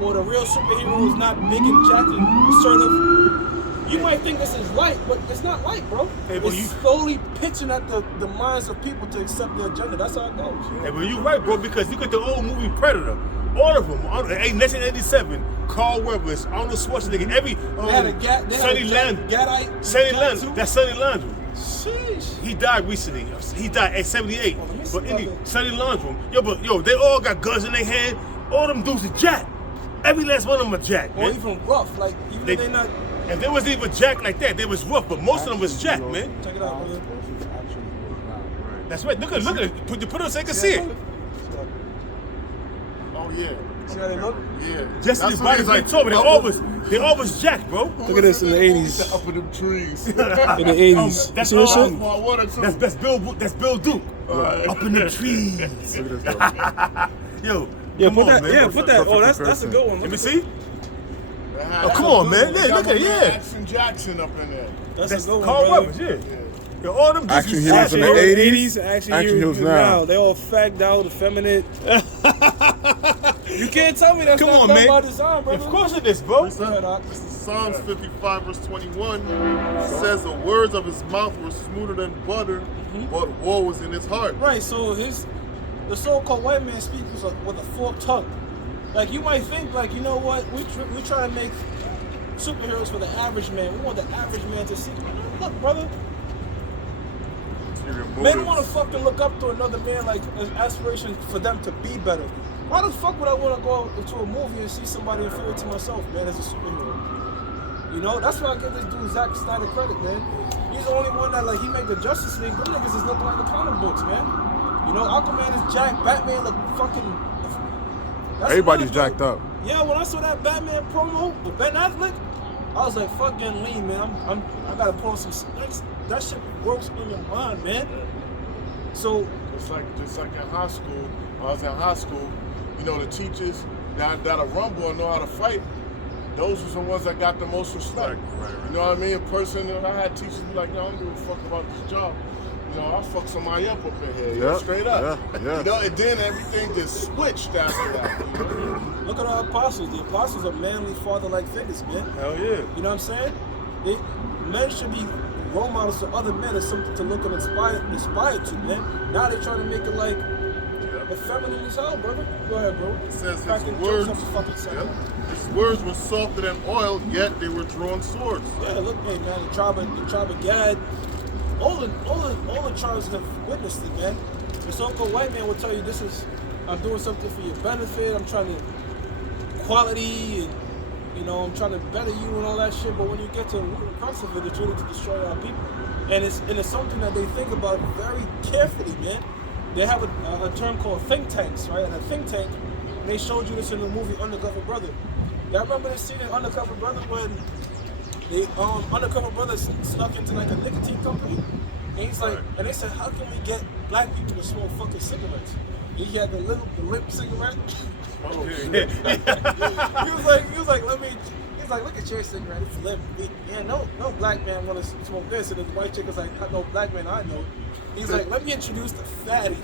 or the real superhero is not big and jacked and assertive. You might think this is light, but it's not light, bro. It's slowly pitching at the minds of people to accept the agenda. That's how it goes. Hey, but you're right, bro, because you got the old movie Predator. All of them. 1987, Carl Weathers, Arnold Schwarzenegger, every Sonny Landry. That's Sonny Landry. Sheesh. He died recently. He died at 78. But Sonny Landry. They all got guns in their hand. All them dudes are jacked. Every last one of them are jacked, man. Or even rough, like even if they're not. And they wasn't even jacked like that. They was rough, but most of them was jacked, man. Check it out, man. That's right. Look at it. Put it on so you can see it. Oh yeah. See how they look? Yeah. Just the body's like Toby. They always jacked, bro. Look at this in the 80s. Up in them trees. In the 80s. That's See this shit? That's Bill Duke. Up in the trees. Yo. Yeah, come put on, that. man. Yeah, put that. Oh, that's a good one. Let me see. Oh, come on, man. Yeah, Look at Jackson up in there. That's a good one, Carl brother. Weathers, yeah. Yo, all them Action discs heroes in the shit. 80s. Action Action heroes heroes now. They all fagged out, effeminate. You can't tell me that's Come not on, done man. by design, brother. Of course it is, bro. This Go ahead, Doc. is Psalms 55 verse 21. It says the words of his mouth were smoother than butter, but war was in his heart. Right, so the so-called white man speaks with a forked tongue. Like, you might think, like, you know what, we try to make superheroes for the average man. We want the average man to see. Look, brother, men want to fucking look up to another man like an aspiration for them to be better. Why the fuck would I want to go into a movie and see somebody inferior to myself, man, as a superhero? You know, that's why I give this dude Zack Snyder credit, man. He's the only one that, like, he made the Justice League. Them niggas is looking like the comic books, man. You know, Aquaman is jacked, Batman look fucking... That's Everybody's another jacked thing. up. Yeah, when I saw that Batman promo with Ben Affleck, I was like, fuck getting lean, man. I gotta pull on some... That shit works in your mind, man. So... Just like in high school, when I was in high school, you know, the teachers that a rumble and know how to fight, those was the ones that got the most respect. Right. You know what I mean? A person, you know, I had teachers be like, yo, I don't give a fuck about this job. You know, I'll fuck somebody up in here, you know, straight up. Yeah. You know, and then everything just switched after that. You know? Look at our apostles. The apostles are manly, father-like figures, man. Hell yeah. You know what I'm saying? Men should be role models to other men as something to look and aspire to, man. Now they're trying to make it like feminine as hell, brother. Go ahead, bro. It says Cracking his words, jokes off the fucking side. his words were softer than oil, yet they were drawn swords. Yeah, look, hey, man, the tribe of Gad, all the tribes have witnessed it, man. The so-called white man will tell you I'm doing something for your benefit. I'm trying to equality and, you know, I'm trying to better you and all that shit. But when you get to the crux of it, it's really to destroy our people. And it's something that they think about very carefully, man. They have a term called think tanks, right? And a think tank, and they showed you this in the movie Undercover Brother. Y'all remember this scene in Undercover Brother when the Undercover Brother snuck into like a nicotine company? And he's like, and they said, how can we get black people to smoke fucking cigarettes? He had the limp cigarette. Oh, he was like, look at your cigarette, it's limp. Yeah, no black man want to smoke this. And the white chick was like, no black man I know. He's like, let me introduce the fatty.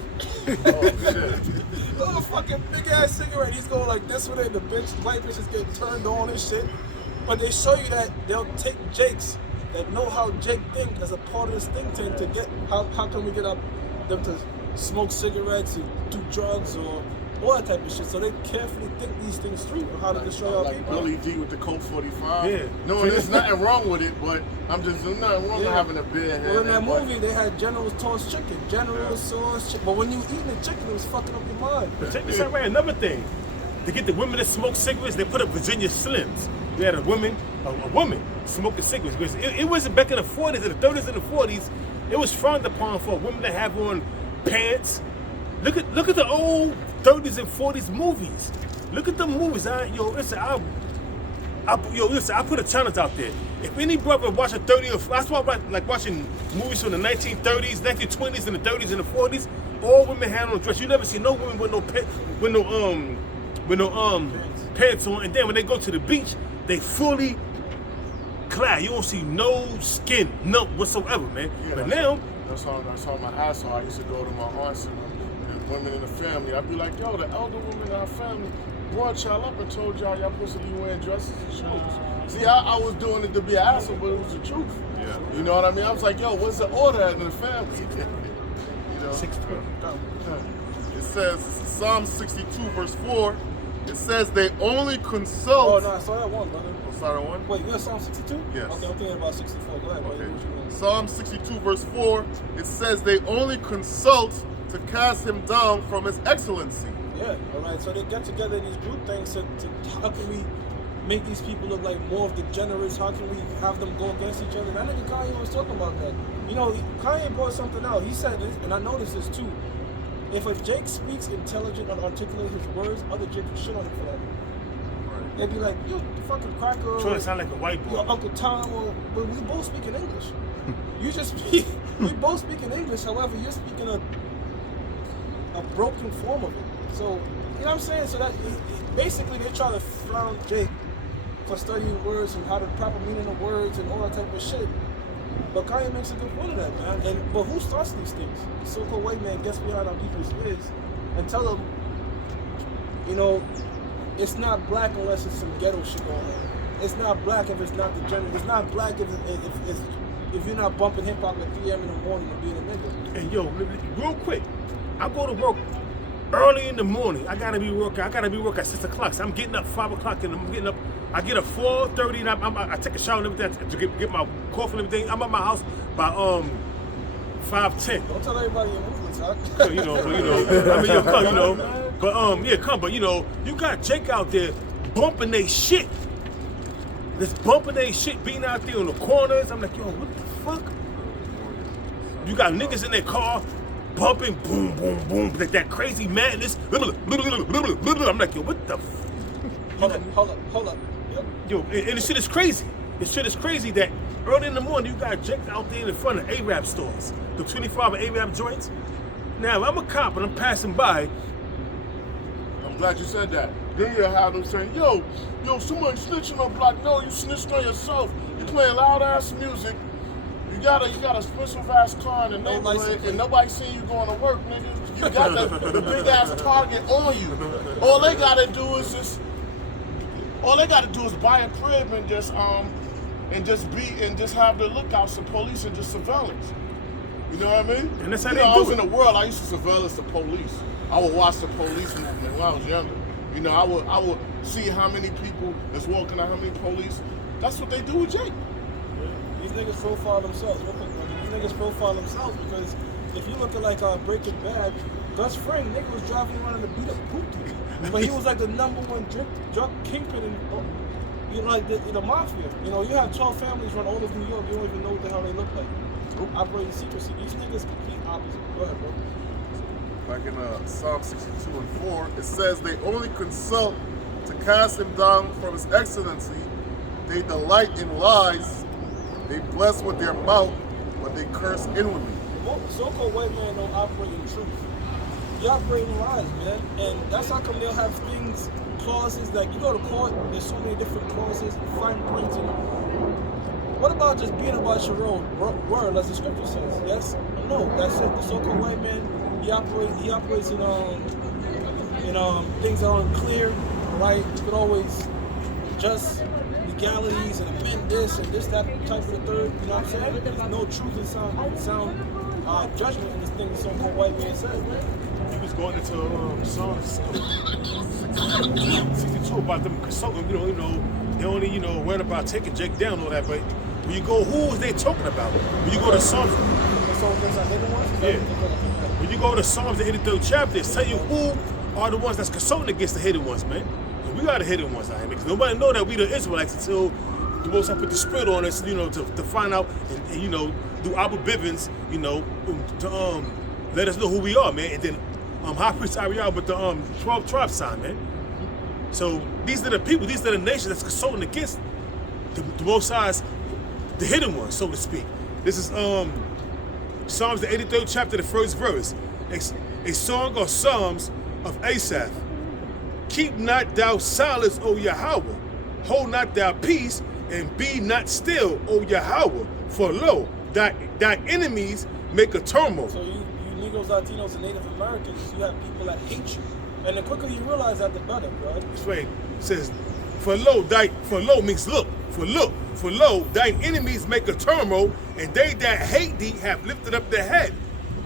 Little fucking big ass cigarette. He's going like this with it. The white bitch is getting turned on and shit. But they show you that they'll take Jakes that know how Jake think as a part of this think tank to get how can we get them to smoke cigarettes and do drugs or all that type of shit. So they carefully think these things through on how to destroy our like people. Billy D with the Colt 45. Yeah. No, there's nothing wrong with it, but there's nothing wrong with having a beer. Well, in that movie, they had General Tso's chicken. General Tso's chicken. But when you eating the chicken, it was fucking up your mind. But check this out, right? Another thing. To get the women that smoke cigarettes, they put up Virginia Slims. You had a woman smoking cigarettes. Because it wasn't back in the 40s, in the 30s and the 40s, it was frowned upon for women to have on pants. Look at the old 30s and 40s movies. Look at the movies. I put a challenge out there. If any brother watch a 30 or that's why I like watching movies from the 1930s, 1920s, and the 30s and the 40s. All women had on a dress. You never see no women with no pants on. And then when they go to the beach, they fully clad. You don't see no skin, none whatsoever, man. Yeah, but now that's how my asshole. I used to go to my aunts and women in the family. I'd be like, yo, the elder women in our family brought y'all up and told y'all supposed to be wearing dresses and shoes. See, I was doing it to be an asshole, but it was the truth. Yeah. You know what I mean? I was like, yo, what's the order in the family? You know? 6'2". It says, Psalm 62 verse 4, it says they only consult. Oh, no, I saw that one, brother. Oh, sorry, one? Wait, you got Psalm 62? Yes. Okay, I'm thinking about 64. Go ahead, brother. Okay. What you doing? Psalm 62 verse 4, it says they only consult to cast him down from his excellency. Yeah, all right. So they get together in these group things to how can we make these people look like more of degenerates? How can we have them go against each other? That nigga Kanye was talking about that. You know, Kanye brought something out. He said this, and I noticed this too. If a Jake speaks intelligent and articulate his words, other Jakes will shit on him for that. Right. They'd be like, you fucking cracker. trying to sound like a white boy. Your Uncle Tom, but we both speak in English. You just speak, we both speak in English, however, you're speaking a broken form of it. So, you know what I'm saying? So that basically they try to frown Jake for studying words and how the proper meaning of words and all that type of shit. But Kanye makes a good point of that, man. But who starts these things? The so-called white man gets behind on people's ears and tell them, it's not black unless it's some ghetto shit going on. It's not black if it's not degenerate. It's not black if you're not bumping hip hop at 3 a.m. in the morning and being a nigga. And yo, real quick, I go to work early in the morning. I gotta be working at 6 o'clock. So I'm getting up 5 o'clock and I'm getting up. I get up 4:30 and I take a shower and everything to get my coffee and everything. I'm at my house by 5:10. Don't tell everybody your movements, huh? But you got Jake out there bumping they shit. Just bumping they shit, being out there on the corners. I'm like, yo, what the fuck? You got niggas in their car bumping, boom, boom, boom, like that crazy madness. I'm like, yo, what the fuck? Hold up. Yep. Yo, and the shit is crazy. The shit is crazy that early in the morning you got Jake out there in front of Arab stores, the 25 Arab joints. Now, if I'm a cop and I'm passing by, I'm glad you said that. Then you have them saying, yo, somebody snitching on block. No, you snitched on yourself. You playing loud ass music. You got a expensive ass car in the neighborhood and nobody see you going to work, nigga. You got the big ass target on you. All they gotta do is buy a crib and just have the lookouts of police and just surveillance. You know what I mean? And that's how I they do was it. in the world, I used to surveillance the police. I would watch the police movement when I was younger. I would see how many people is walking out, how many police. That's what they do with Jake. These niggas profile themselves. These niggas profile themselves because if you look at like Breaking Bad, Gus Fring, nigga was driving around in a beat up coupe, but he was like the #1 drug kingpin in the mafia. You have 12 families run all of New York. You don't even know what the hell they look like. Operating secrecy. These niggas complete opposite. Go ahead, bro. Like in Psalm 62 and 4, it says they only consult to cast him down from his excellency. They delight in lies. They bless with their mouth, but they curse inwardly. So-called white man don't operate in truth. You operate in lies, man. And that's how come they'll have things, clauses, like you go to court, there's so many different clauses, fine printing. What about just being about your own word, as the scripture says? Yes? No, that's it. The so-called white man, he operates in things that aren't clear, right? You could always just legalities and amend this and this, that type of the third, you know what I'm saying? There's no truth and sound judgment in this thing the so-called white man says, man. he was going into Psalms 62 about them consulting, they only, worried about taking Jake down and all that, but when you go, who was they talking about? When you go to Psalms, when you go to Psalms, the 83rd chapter, it's telling you who are the ones that's consulting against the hidden ones, man. And we are the hidden ones out here, because nobody know that we the Israelites until the Most High put the spirit on us, to find out and do Abba Bivens, to let us know who we are, man. And then High Priest Ariel with the 12 tribe sign, man. So these are the people, these are the nations that's consulting against the Most High's, the hidden ones, so to speak. This is Psalms the 83rd chapter, the first verse. A song or psalms of Asaph. Keep not thou silence, O Yahweh. Hold not thou peace, and be not still, O Yahweh. For lo, thy enemies make a turmoil. So you Negroes, Latinos, and Native Americans, you have people that hate you. And the quicker you realize that, the better, bro. That's right. It says, for lo means look. For lo, thine enemies make a turmoil, and they that hate thee have lifted up their head.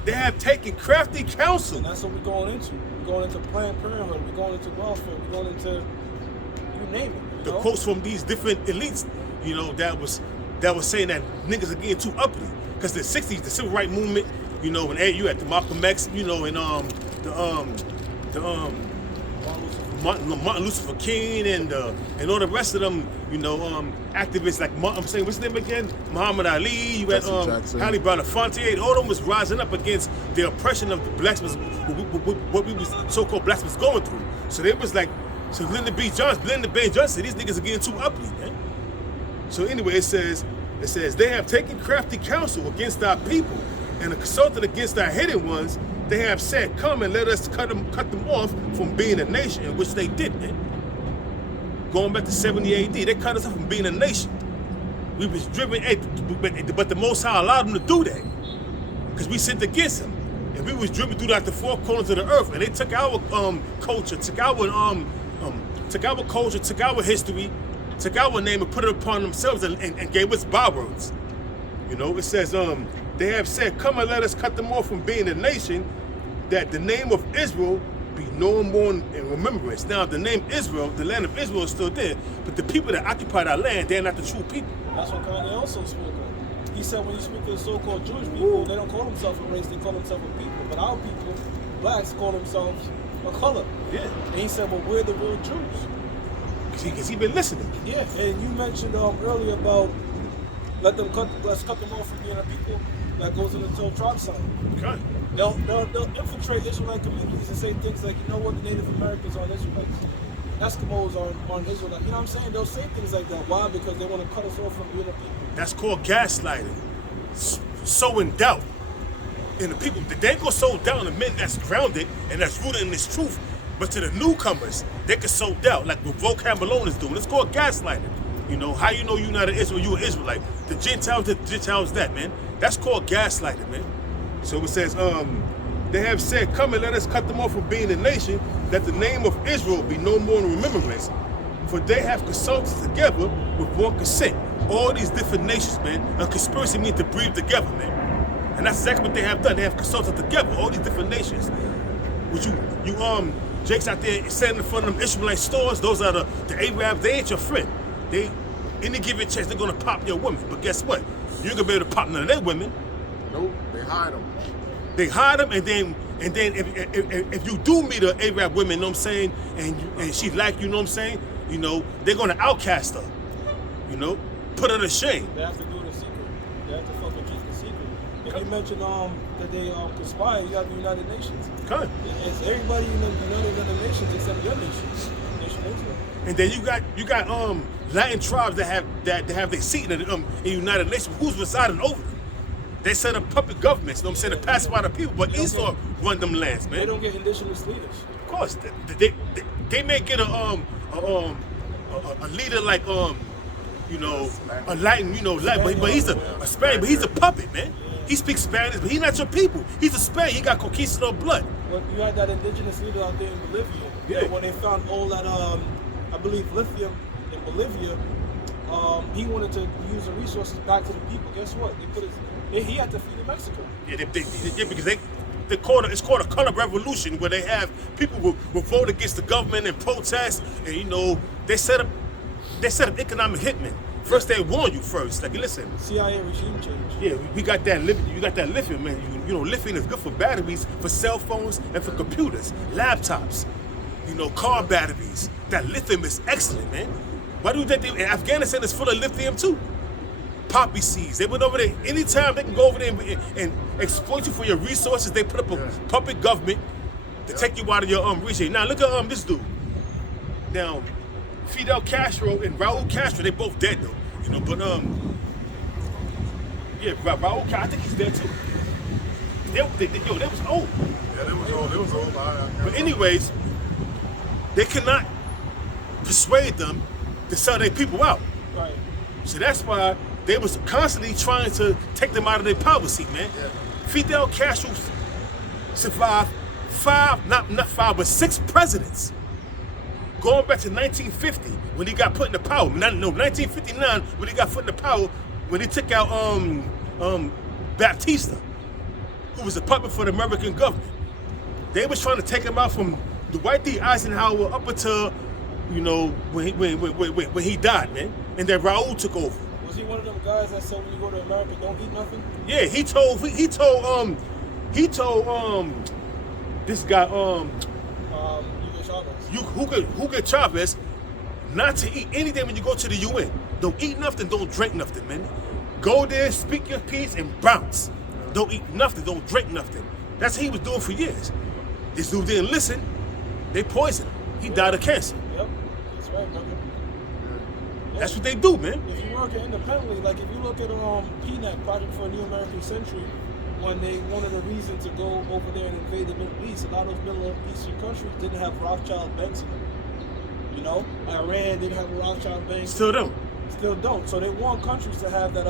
They have taken crafty counsel. And that's what we're going into. We're going into Planned Parenthood. We're going into welfare. We're going into, you name it. The quotes from these different elites, that was saying that niggas are getting too uppity. Because the 60s, the civil rights movement, when you had the Malcolm X, Martin Luther King and all the rest of them, activists like what's his name again? Muhammad Ali. You had Halle Belafonte. All of them was rising up against the oppression of the blacks, what we was so-called blacks was going through. So they was like, Lyndon B. Johnson, these niggas are getting too uppity, man. So anyway, it says they have taken crafty counsel against our people and consulted against our hidden ones. They have said, come and let us cut them off from being a nation, in which they did, man. Going back to 70 AD, they cut us off from being a nation. We was driven, but the Most High allowed them to do that because we sinned against Him, and we was driven throughout the four corners of the earth, and they took our culture, took our culture, took our history, took our name and put it upon themselves and gave us bywords. You know, it says they have said, "Come and let us cut them off from being a nation, that the name of Israel be no more in remembrance." Now, the name Israel, the land of Israel, is still there, but the people that occupied our land, they're not the true people. That's what Kanye also spoke of. He said when you speak to the so-called Jewish people, they don't call themselves a race, they call themselves a people. But our people, blacks, call themselves a color. Yeah. And he said, well, we're the real Jews. Because he been listening. Yeah, and you mentioned earlier about let's cut them off from being a people. That goes into the 12 tribe sign. Okay. They'll infiltrate Israelite communities and say things like, you know what, the Native Americans are Israelites. Eskimos are on Israelite. You know what I'm saying? They'll say things like that. Why? Because they want to cut us off from being a people. That's called gaslighting. Sowing doubt in the people. They ain't gonna sow doubt in the men that's grounded and that's rooted in this truth. But to the newcomers, they can sow doubt, like what Vocab Malone is doing. It's called gaslighting. You know, how you know you're not an Israel, you an Israelite. The Gentiles that, man. That's called gaslighting, man. So it says, they have said, "Come and let us cut them off from being a nation, that the name of Israel be no more in remembrance. For they have consulted together with one consent." All these different nations, man. A conspiracy means to breathe together, man. And that's exactly what they have done. They have consulted together, all these different nations. Would you Jake's out there standing in front of them Ishmaelite stores, those are the Arabs, they ain't your friend. They, any given chance, they're gonna pop your women. But guess what? You ain't gonna be able to pop none of their women. Nope, they hide them. They hide them, and then if you do meet an Arab woman, you know what I'm saying, and she like you know what I'm saying, you know, they're gonna outcast her. You know, put her to shame. They have to do it in secret. They have to fucking keep the secret. And you mentioned that they conspire. You have the United Nations. Okay. It's everybody in the United Nations except your nation, Nation Israel. And then you got Latin tribes that have their seat in the United Nations. Who's residing over them? They set up puppet governments, you know what I'm saying, to pacify the people, but Esau run them lands, man. They don't get indigenous leaders. Of course, they may get a leader like you know, a Latin, you know, but he's a Spaniard, but he's a puppet, man. He speaks Spanish, but he's not your people. He's a Spaniard. He got conquistador blood. Well, you had that indigenous leader out there in Bolivia. Yeah. When they found all that, I believe, lithium in Bolivia, he wanted to use the resources back to the people. Guess what? He had to feed in Mexico. Yeah, because it's called a color revolution, where they have people will vote against the government and protest, and you know they set up economic hitmen. First they warn you first, like listen. CIA regime change. Yeah, we got that lithium. You got that lithium, man. You know, lithium is good for batteries, for cell phones, and for computers, laptops. You know, car batteries. That lithium is excellent, man. Why do you think Afghanistan is full of lithium too? Poppy seeds. They went over there anytime they can go over there and exploit you for your resources. They put up a puppet government to take you out of your region. Now look at this dude. Now, Fidel Castro and Raul Castro, they both dead though. You know, but yeah, Raul Castro, I think he's dead too. They was old. Yeah, they was old. But anyways, they cannot persuade them to sell their people out. Right. So that's why they was constantly trying to take them out of their power seat, man. Yeah. Fidel Castro survived not five, but 6 presidents. Going back to 1950, when he got put into power. 1959, when he got put into power, when he took out Baptista, who was a puppet for the American government. They was trying to take him out from Dwight D. Eisenhower up until, you know, when he died, man. And then Raul took over. Was he one of them guys that said when you go to America, don't eat nothing? Yeah, he told this guy Hugo Chavez not to eat anything when you go to the UN. Don't eat nothing, don't drink nothing, man. Go there, speak your piece, and bounce. Don't eat nothing, don't drink nothing. That's what he was doing for years. This dude didn't listen. They poisoned him. He died of cancer. Yep, that's right, brother. That's what they do, man. If you work independently, like if you look at PNAC, Project for a New American Century, when one of the reasons to go over there and invade the Middle East, a lot of those Middle Eastern countries didn't have Rothschild banks in them. You know, Iran didn't have a Rothschild bank. Still don't. Still don't. So they want countries to have that.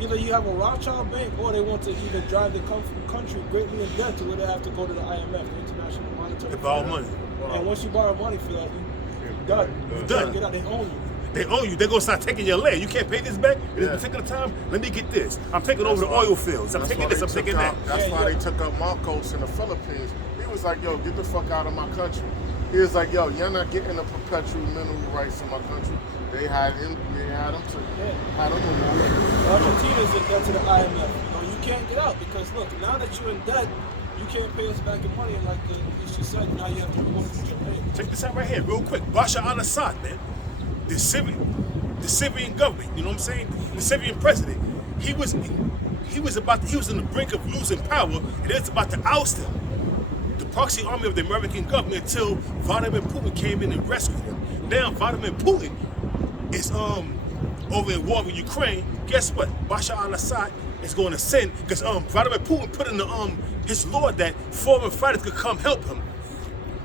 Either you have a Rothschild bank, or they want to either drive the country greatly in debt to where they have to go to the IMF, the International Monetary They borrow Fund. money. And once you borrow money for that, you're done. You're done. Get out. They own you. They own you. They're gonna start taking your land. You can't pay this back in this particular time. Let me get this. I'm taking over the oil fields. I'm That's taking why this. I'm they took taking that. out- That's why they took out Marcos in the Philippines. He was like, yo, get the fuck out of my country. He was like, yo, you're not getting the perpetual mineral rights in my country. They had him removed. Argentina's in debt to the IMF. You know, you can't get out because look, now that you're in debt, you can't pay us back your money. And like she said, now you have to remove your pay. Check this out right here, real quick. Bashar al-Assad, man, the Syrian government. You know what I'm saying? The Syrian president. He was on the brink of losing power, and it's about to oust him. The proxy army of the American government until Vladimir Putin came in and rescued him. Now Vladimir Putin is over in war with Ukraine. Guess what? Bashar al-Assad is going to send because Vladimir Putin put in his law that foreign fighters could come help him.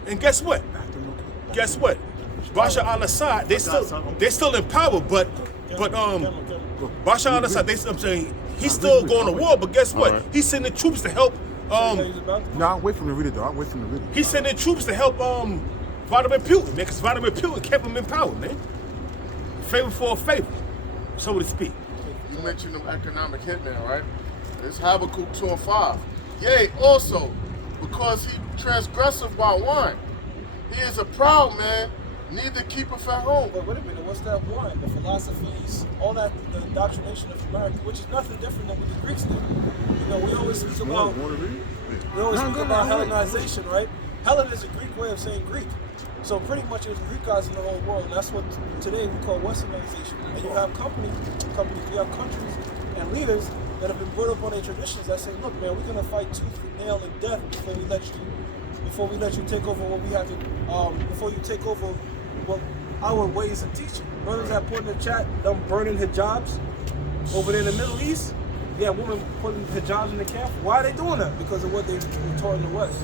And guess what? Bashar al-Assad, they're still in power, but Bashar al-Assad, I'm saying he's still going to war, but guess what? He's sending troops to help. No, I'll wait for the video, though. I'll wait for the video. He's sending troops to help Vladimir Putin, man, because Vladimir Putin kept him in power, man. Favor for a favor, so to speak. You mentioned them economic hitmen, right? It's Habakkuk 2:5. Yea, also, because he transgressive by wine. He is a proud man, neither keepeth at home. But wait a minute, what's that one? The philosophies, all that, the indoctrination of America, which is nothing different than what the Greeks did. You know, we always speak about Hellenization, right? Hellen is a Greek way of saying Greek. So pretty much it's Greek guys in the whole world. And that's what today we call Westernization. And you have companies, you have countries and leaders that have been brought up on their traditions that say, look, man, we're gonna fight tooth and nail and death before we let you take over what we have to, before you take over what our ways of teaching. Brothers that put in the chat, them burning hijabs over there in the Middle East. Yeah, women putting hijabs in the camp. Why are they doing that? Because of what they were taught in the West.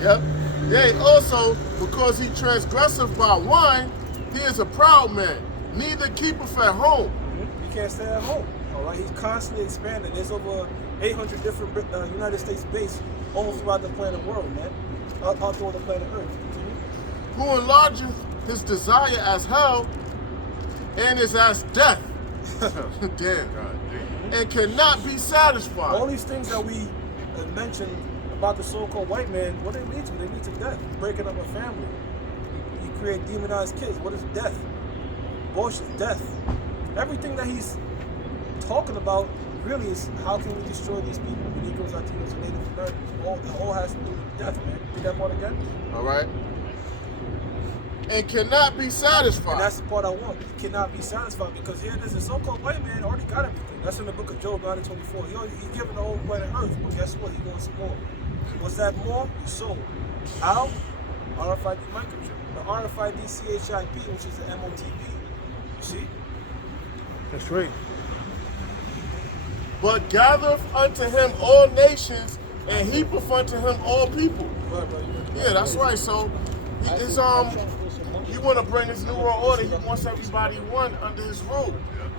Yep. Yea, also, because he transgressive by wine, he is a proud man, neither keepeth at home. He can't stay at home. All right, he's constantly expanding. There's over 800 different United States bases all throughout the planet world, man. All through the planet Earth. Continue. Who enlargeth his desire as hell and is as death. Damn. And cannot be satisfied. All these things that we mentioned about the so-called white man, what do they lead to? They lead to death. Breaking up a family. You create demonized kids. What is death? Abortion, death. Everything that he's talking about really is how can we destroy these people, Negroes, Latinos, and Native Americans. It all has to do with death, man. Read that part again. All right. And cannot be satisfied. And that's the part I want. He cannot be satisfied because here there's a so-called white man already got everything. That's in the book of Job 9:24. He's giving the whole planet Earth, but guess what? He wants some more. What's that more? Your soul. How? RFID microchip. The RFID CHIP, which is the MOTP. You see? That's right. But gathereth unto him all nations, and heapeth unto him all people. Yeah, that's right. So he is you want to bring this new world order. He wants everybody one under his rule.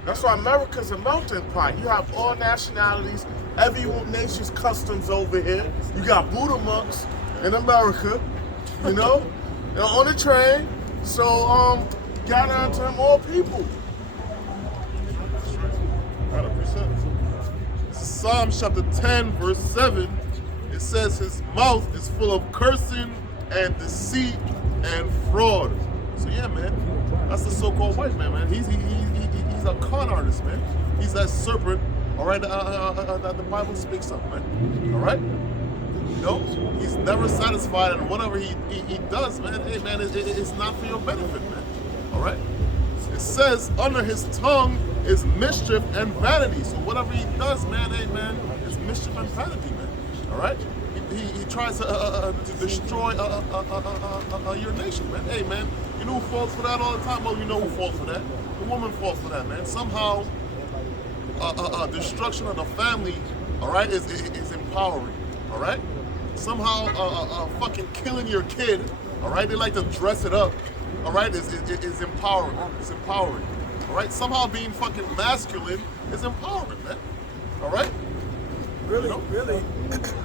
That's why America's a melting pot. You have all nationalities, every nation's customs over here. You got Buddha monks in America, you know, on the train. So gather unto him all people. 100%. Psalms chapter 10, verse 7, it says his mouth is full of cursing and deceit and fraud. So yeah, man, that's the so-called white man, man. He's a con artist, man. He's that serpent, all right, that the Bible speaks of, man. All right? You know, he's never satisfied, and whatever he does, man, hey, man, it's not for your benefit, man. All right? It says under his tongue is mischief and vanity. So whatever he does, man, hey, man, it's mischief and vanity, man. All right? He tries to destroy your nation, man. Hey, man, you know who falls for that all the time? Well, you know who falls for that. The woman falls for that, man. Somehow, destruction of the family, all right, is empowering, all right? Somehow, fucking killing your kid, all right? They like to dress it up, all right? Is empowering. It's empowering. All right, somehow being fucking masculine is empowering, man. All right. Really, You know?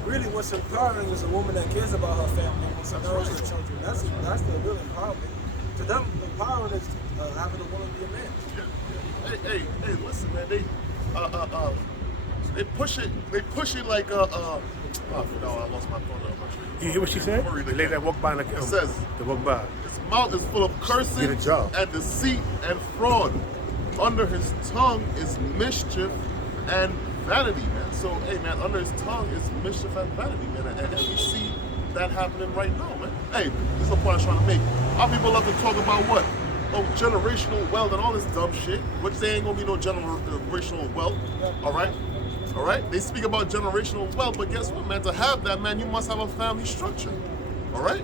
really, what's empowering is a woman that cares about her family and wants to nourish her children. That's the real empowerment. To them, empowering is having a woman be a man. Yeah. Hey, listen, man. They push it like oh, no, I lost my phone. You hear what she said? The lady that walked by in the It says, that walked by. his mouth is full of cursing Get a job. and deceit and fraud. Under his tongue is mischief and vanity, man. So, hey, man, under his tongue is mischief and vanity, man. And we see that happening right now, man. Hey, this is the point I'm trying to make. Our people love to talk about what? Oh, generational wealth and all this dumb shit, which there ain't gonna be no generational wealth, all right? All right? They speak about generational wealth, but guess what, man? To have that, man, you must have a family structure, all right?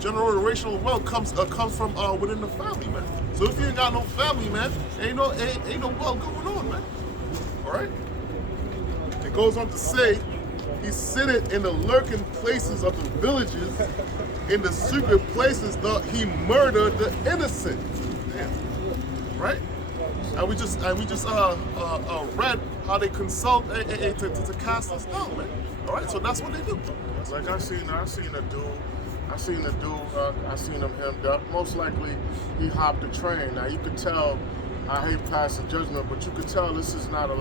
Generational wealth comes from within the family, man. So if you ain't got no family, man, ain't no wealth going on, man. All right? It goes on to say, he sitteth in the lurking places of the villages, in the secret places he murdered the innocent. Damn. Right? And we just read how they consult to cast us down, man. All right, so that's what they do. Like I seen a dude. I seen him hemmed up. Most likely, he hopped the train. Now you could tell. I hate passing judgment, but you could tell this is not a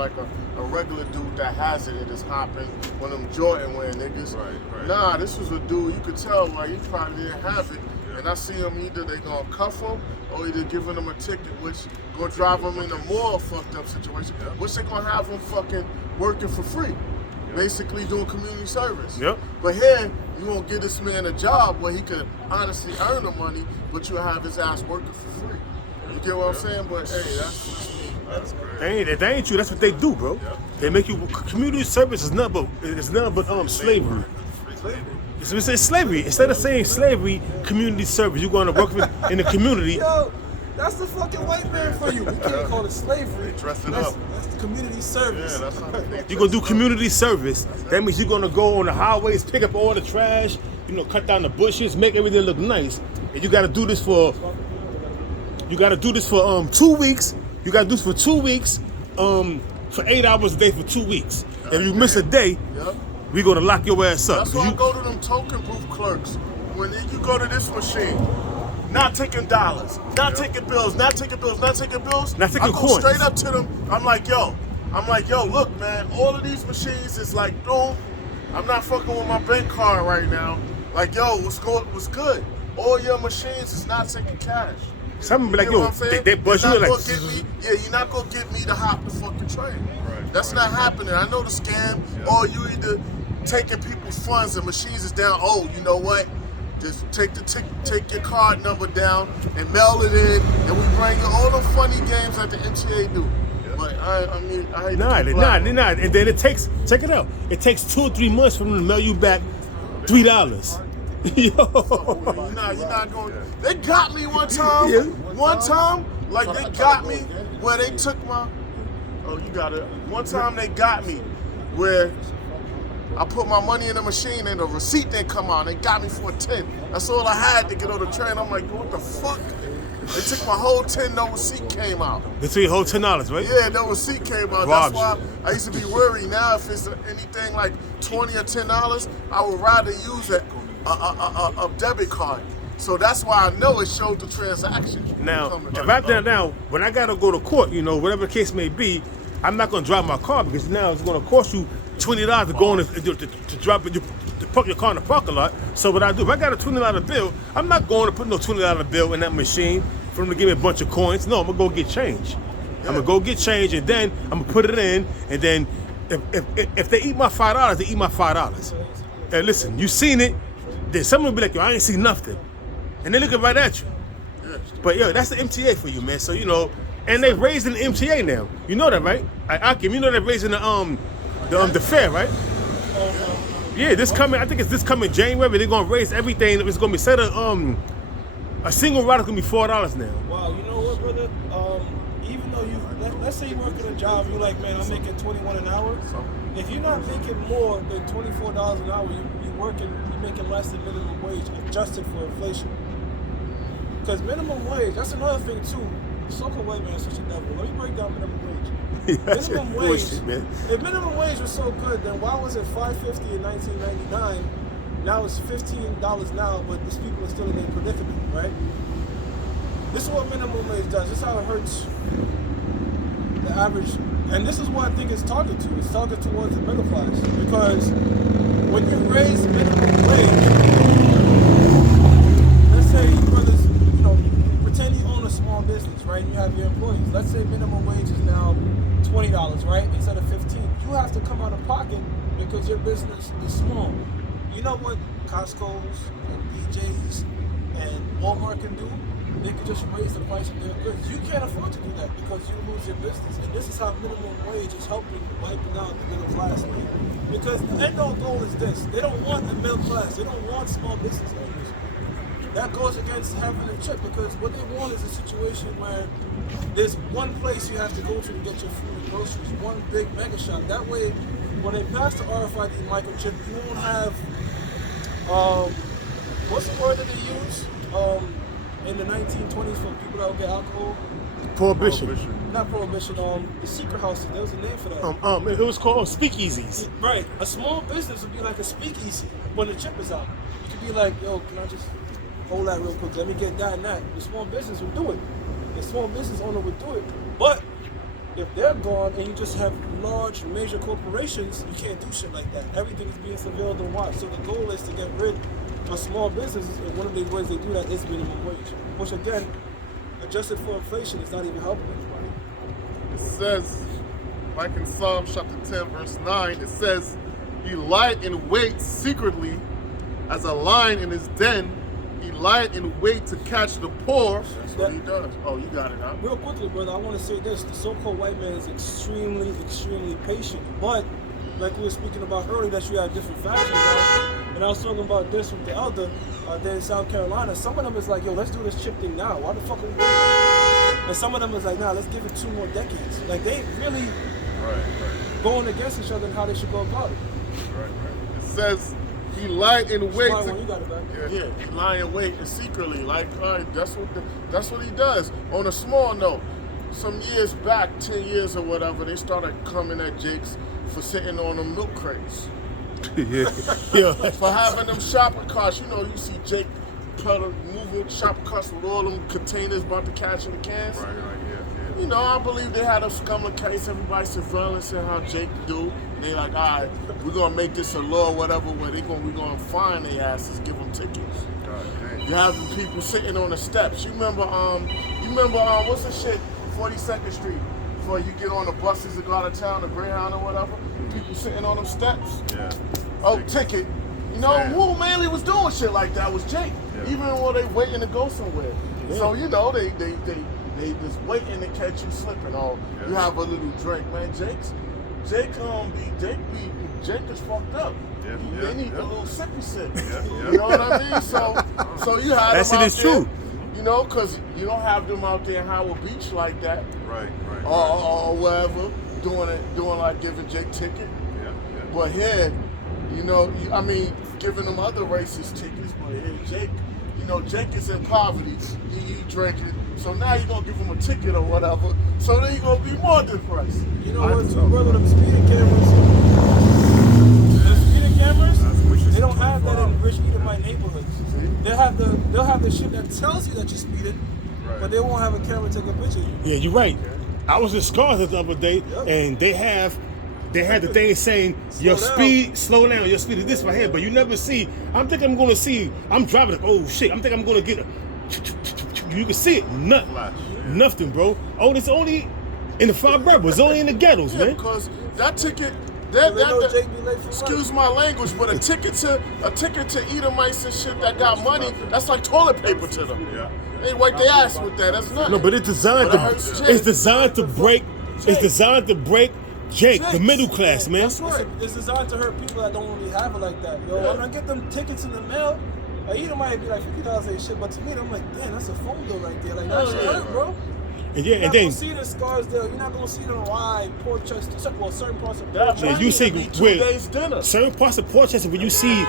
regular dude that has it and is hopping one of them Jordan wearing niggas. Right. Nah, this was a dude you could tell like he probably didn't have it. Yeah. And I see him either they gonna cuff him or either giving him a ticket, which gonna drive him in a more fucked up situation, which they gonna have him fucking working for free. Basically doing community service. Yep. But here, you won't give this man a job where he could honestly earn the money, but you'll have his ass working for free. You get what I'm saying? But hey, that's just me. That's great. That ain't true. That's what they do, bro. Yep. They make you community service is nothing but slavery. It's slavery. Instead of saying slavery, community service. You're going to work in the community. Yo, that's the fucking white man for you. We can't call it slavery. They dress it That's up. community service. Yeah, that's how they You're going to do community service. That means you're going to go on the highways, pick up all the trash, cut down the bushes, make everything look nice. And you got to do this for 2 weeks. You got to do this for 2 weeks, for 8 hours a day for 2 weeks. If you miss a day, we're going to lock your ass up. That's why I go to them token booth clerks. When you go to this machine, not taking dollars, not taking bills, not taking coins. I go straight up to them. I'm like, yo, look, man, all of these machines is like, no, I'm not fucking with my bank card right now. Like, yo, what's good? All your machines is not taking cash. Some be like, yo, they buzz you like. You're not gonna get me to hop the fucking train. Right. That's not happening. I know the scam. Or you either taking people's funds and machines is down. Oh, you know what? Just take your card number down and mail it in, and we bring you all the funny games that the MTA do. Yeah. But I hate they're not. And then check it out. It takes 2 or 3 months for them to mail you back $3. Yo. You're not going. They got me one time. One time, like they got me where they took my. Oh, you got it. One time they got me where I put my money in the machine and the receipt didn't come out. They got me for a 10. That's all I had to get on the train. I'm like, what the fuck? They took my whole 10. No receipt came out. They took your whole $10, right? Yeah, no receipt came out. That's why I used to be worried. Now, if it's anything like $20 or $10, I would rather use a debit card. So that's why I know it showed the transaction. Now, when I gotta go to court, whatever the case may be, I'm not gonna drive my car because now it's gonna cost you $20 to go on to drop it, to park your car in the parking lot. So what I do, if I got a $20 bill, I'm not going to put no $20 bill in that machine for them to give me a bunch of coins. No, I'm gonna go get change. Yeah. I'm gonna go get change, and then I'm gonna put it in, and then if they eat my $5, they eat my $5. Hey, listen, you seen it. Then someone will be like, yo, I ain't seen nothing. And they looking right at you. Yeah. But yo, that's the MTA for you, man. So, and they're raising the MTA now. You know that, right? Akim, you know they're raising the fare, right? Yeah, I think it's this coming January, they're gonna raise everything. It's gonna be set a single rider's gonna be $4 now. Wow, you know what, brother? Even though let's say you work at a job, you're like, man, I'm making $21 an hour. If you're not making more than $24 an hour, you're making less than minimum wage, adjusted for inflation. Because minimum wage, that's another thing too. So-called white man is such a devil. Let me break down minimum wage. That's Minimum your wage. bullshit, man. If minimum wage was so good, then why was it $5.50 in 1999? Now it's $15 now, but these people are still in a predicament, right? This is what minimum wage does. This is how it hurts the average. And this is what I think it's targeted to. It's targeted towards the middle class. Because when you raise minimum wage, let's say brothers, pretend you own a small business, right? And you have your employees. Let's say minimum wage is now $20, right? Instead of $15. You have to come out of pocket because your business is small. You know what Costco's and BJ's and Walmart can do? They can just raise the price of their goods. You can't afford to do that because you lose your business. And this is how minimum wage is helping wiping out the middle class, man. Because the end all goal is this. They don't want the middle class. They don't want small business owners. That goes against having a chip because what they want is a situation where there's one place you have to go to get your food and groceries, one big mega shop. That way, when they pass the RFID microchip, you won't have, what's the word that they use in the 1920s for people that would get alcohol? Prohibition. Not prohibition, the secret houses, there was a name for that. It was called speakeasies. Right, a small business would be like a speakeasy when the chip is out. You could be like, yo, can I just hold that real quick, let me get that and that. The small business would do it. The small business owner would do it. But if they're gone and you just have large, major corporations, you can't do shit like that. Everything is being surveilled and watched. So the goal is to get rid of small businesses, and one of the ways they do that is minimum wage. Which again, adjusted for inflation, is not even helping anybody. It says, like in Psalm chapter 10, verse 9, it says, he lied in wait secretly as a lion in his den. He lied in wait to catch the poor. That's what he does. Oh, you got it, huh? Real quickly, brother, I want to say this. The so-called white man is extremely, extremely patient. But, like we were speaking about earlier, that you have different factions, right? And I was talking about this with the elder there in South Carolina. Some of them is like, yo, let's do this chip thing now. Why the fuck are we waiting? And some of them is like, nah, let's give it 2 more decades. Like, they really going against each other and how they should go about it. Right. It says, he lied in wait You to... got it back. Yeah, he lying in wait and secretly. Like, all right, that's what he does. On a small note, some years back, 10 years or whatever, they started coming at Jake's for sitting on them milk crates. Yeah. For having them shopping carts. You know, you see Jake moving shopping carts with all them containers about to catch in the cans. Right, yeah. You know, I believe they had us come to case everybody surveillance and how Jake do. They like, all right, we're gonna make this a law or whatever, where we're gonna fine their asses, give them tickets. You have the people sitting on the steps. You remember what's the shit, 42nd Street, before you get on the buses that go out of town, the Greyhound or whatever, people sitting on them steps. Yeah. Oh, ticket. You know, who mainly was doing shit like that was Jake. Yeah. Even while they waiting to go somewhere. Yeah. So, you know, they just waiting to catch you slipping. Or you have a little drink. Man, Jake is fucked up. They need a little sippy sip. You know what I mean? So you have That them shit out is there, true. you know, because you don't have them out there in Howard Beach like that. Right. Or wherever, doing like giving Jake ticket. Yeah. But here, you know, I mean, giving them other racist tickets. But here, Jake, you know, Jake is in poverty. He drinking. So now you're going to give him a ticket or whatever. So then you're going to be more depressed. You know what, brother, them speeding cameras, they don't have that in rich Edomite neighborhoods. They'll have the shit that tells you that you're speeding, but they won't have a camera take a picture of you. Yeah, you're right. I was in Scarsdale the other day, and they had the thing saying slow down, your speed is this right here, but you never see. I'm thinking I'm gonna see. I'm driving like, oh shit. I'm thinking I'm gonna get a. You can see it, nothing, bro. Oh, it's only in the five brothers. It's only in the ghettos, man. Because that ticket. Excuse my language, but a ticket to Edomites and shit that got money, that's like toilet paper to them. Yeah. They wipe their ass with that. That's nothing. No, but it's designed to break Jake, the middle class, man. That's right. It's designed to hurt people that don't really have it like that. Yo, when I get them tickets in the mail, Edomite be like $50 ain't shit, but to me, I'm like, damn, that's a phone bill right there. Like, that shit hurt, bro. You're not going to see the Scarsdale. You're not going to see the Rye, Portchester, certain parts of Portchester. Yeah, you see where 2 days dinner. Certain parts of Portchester where you see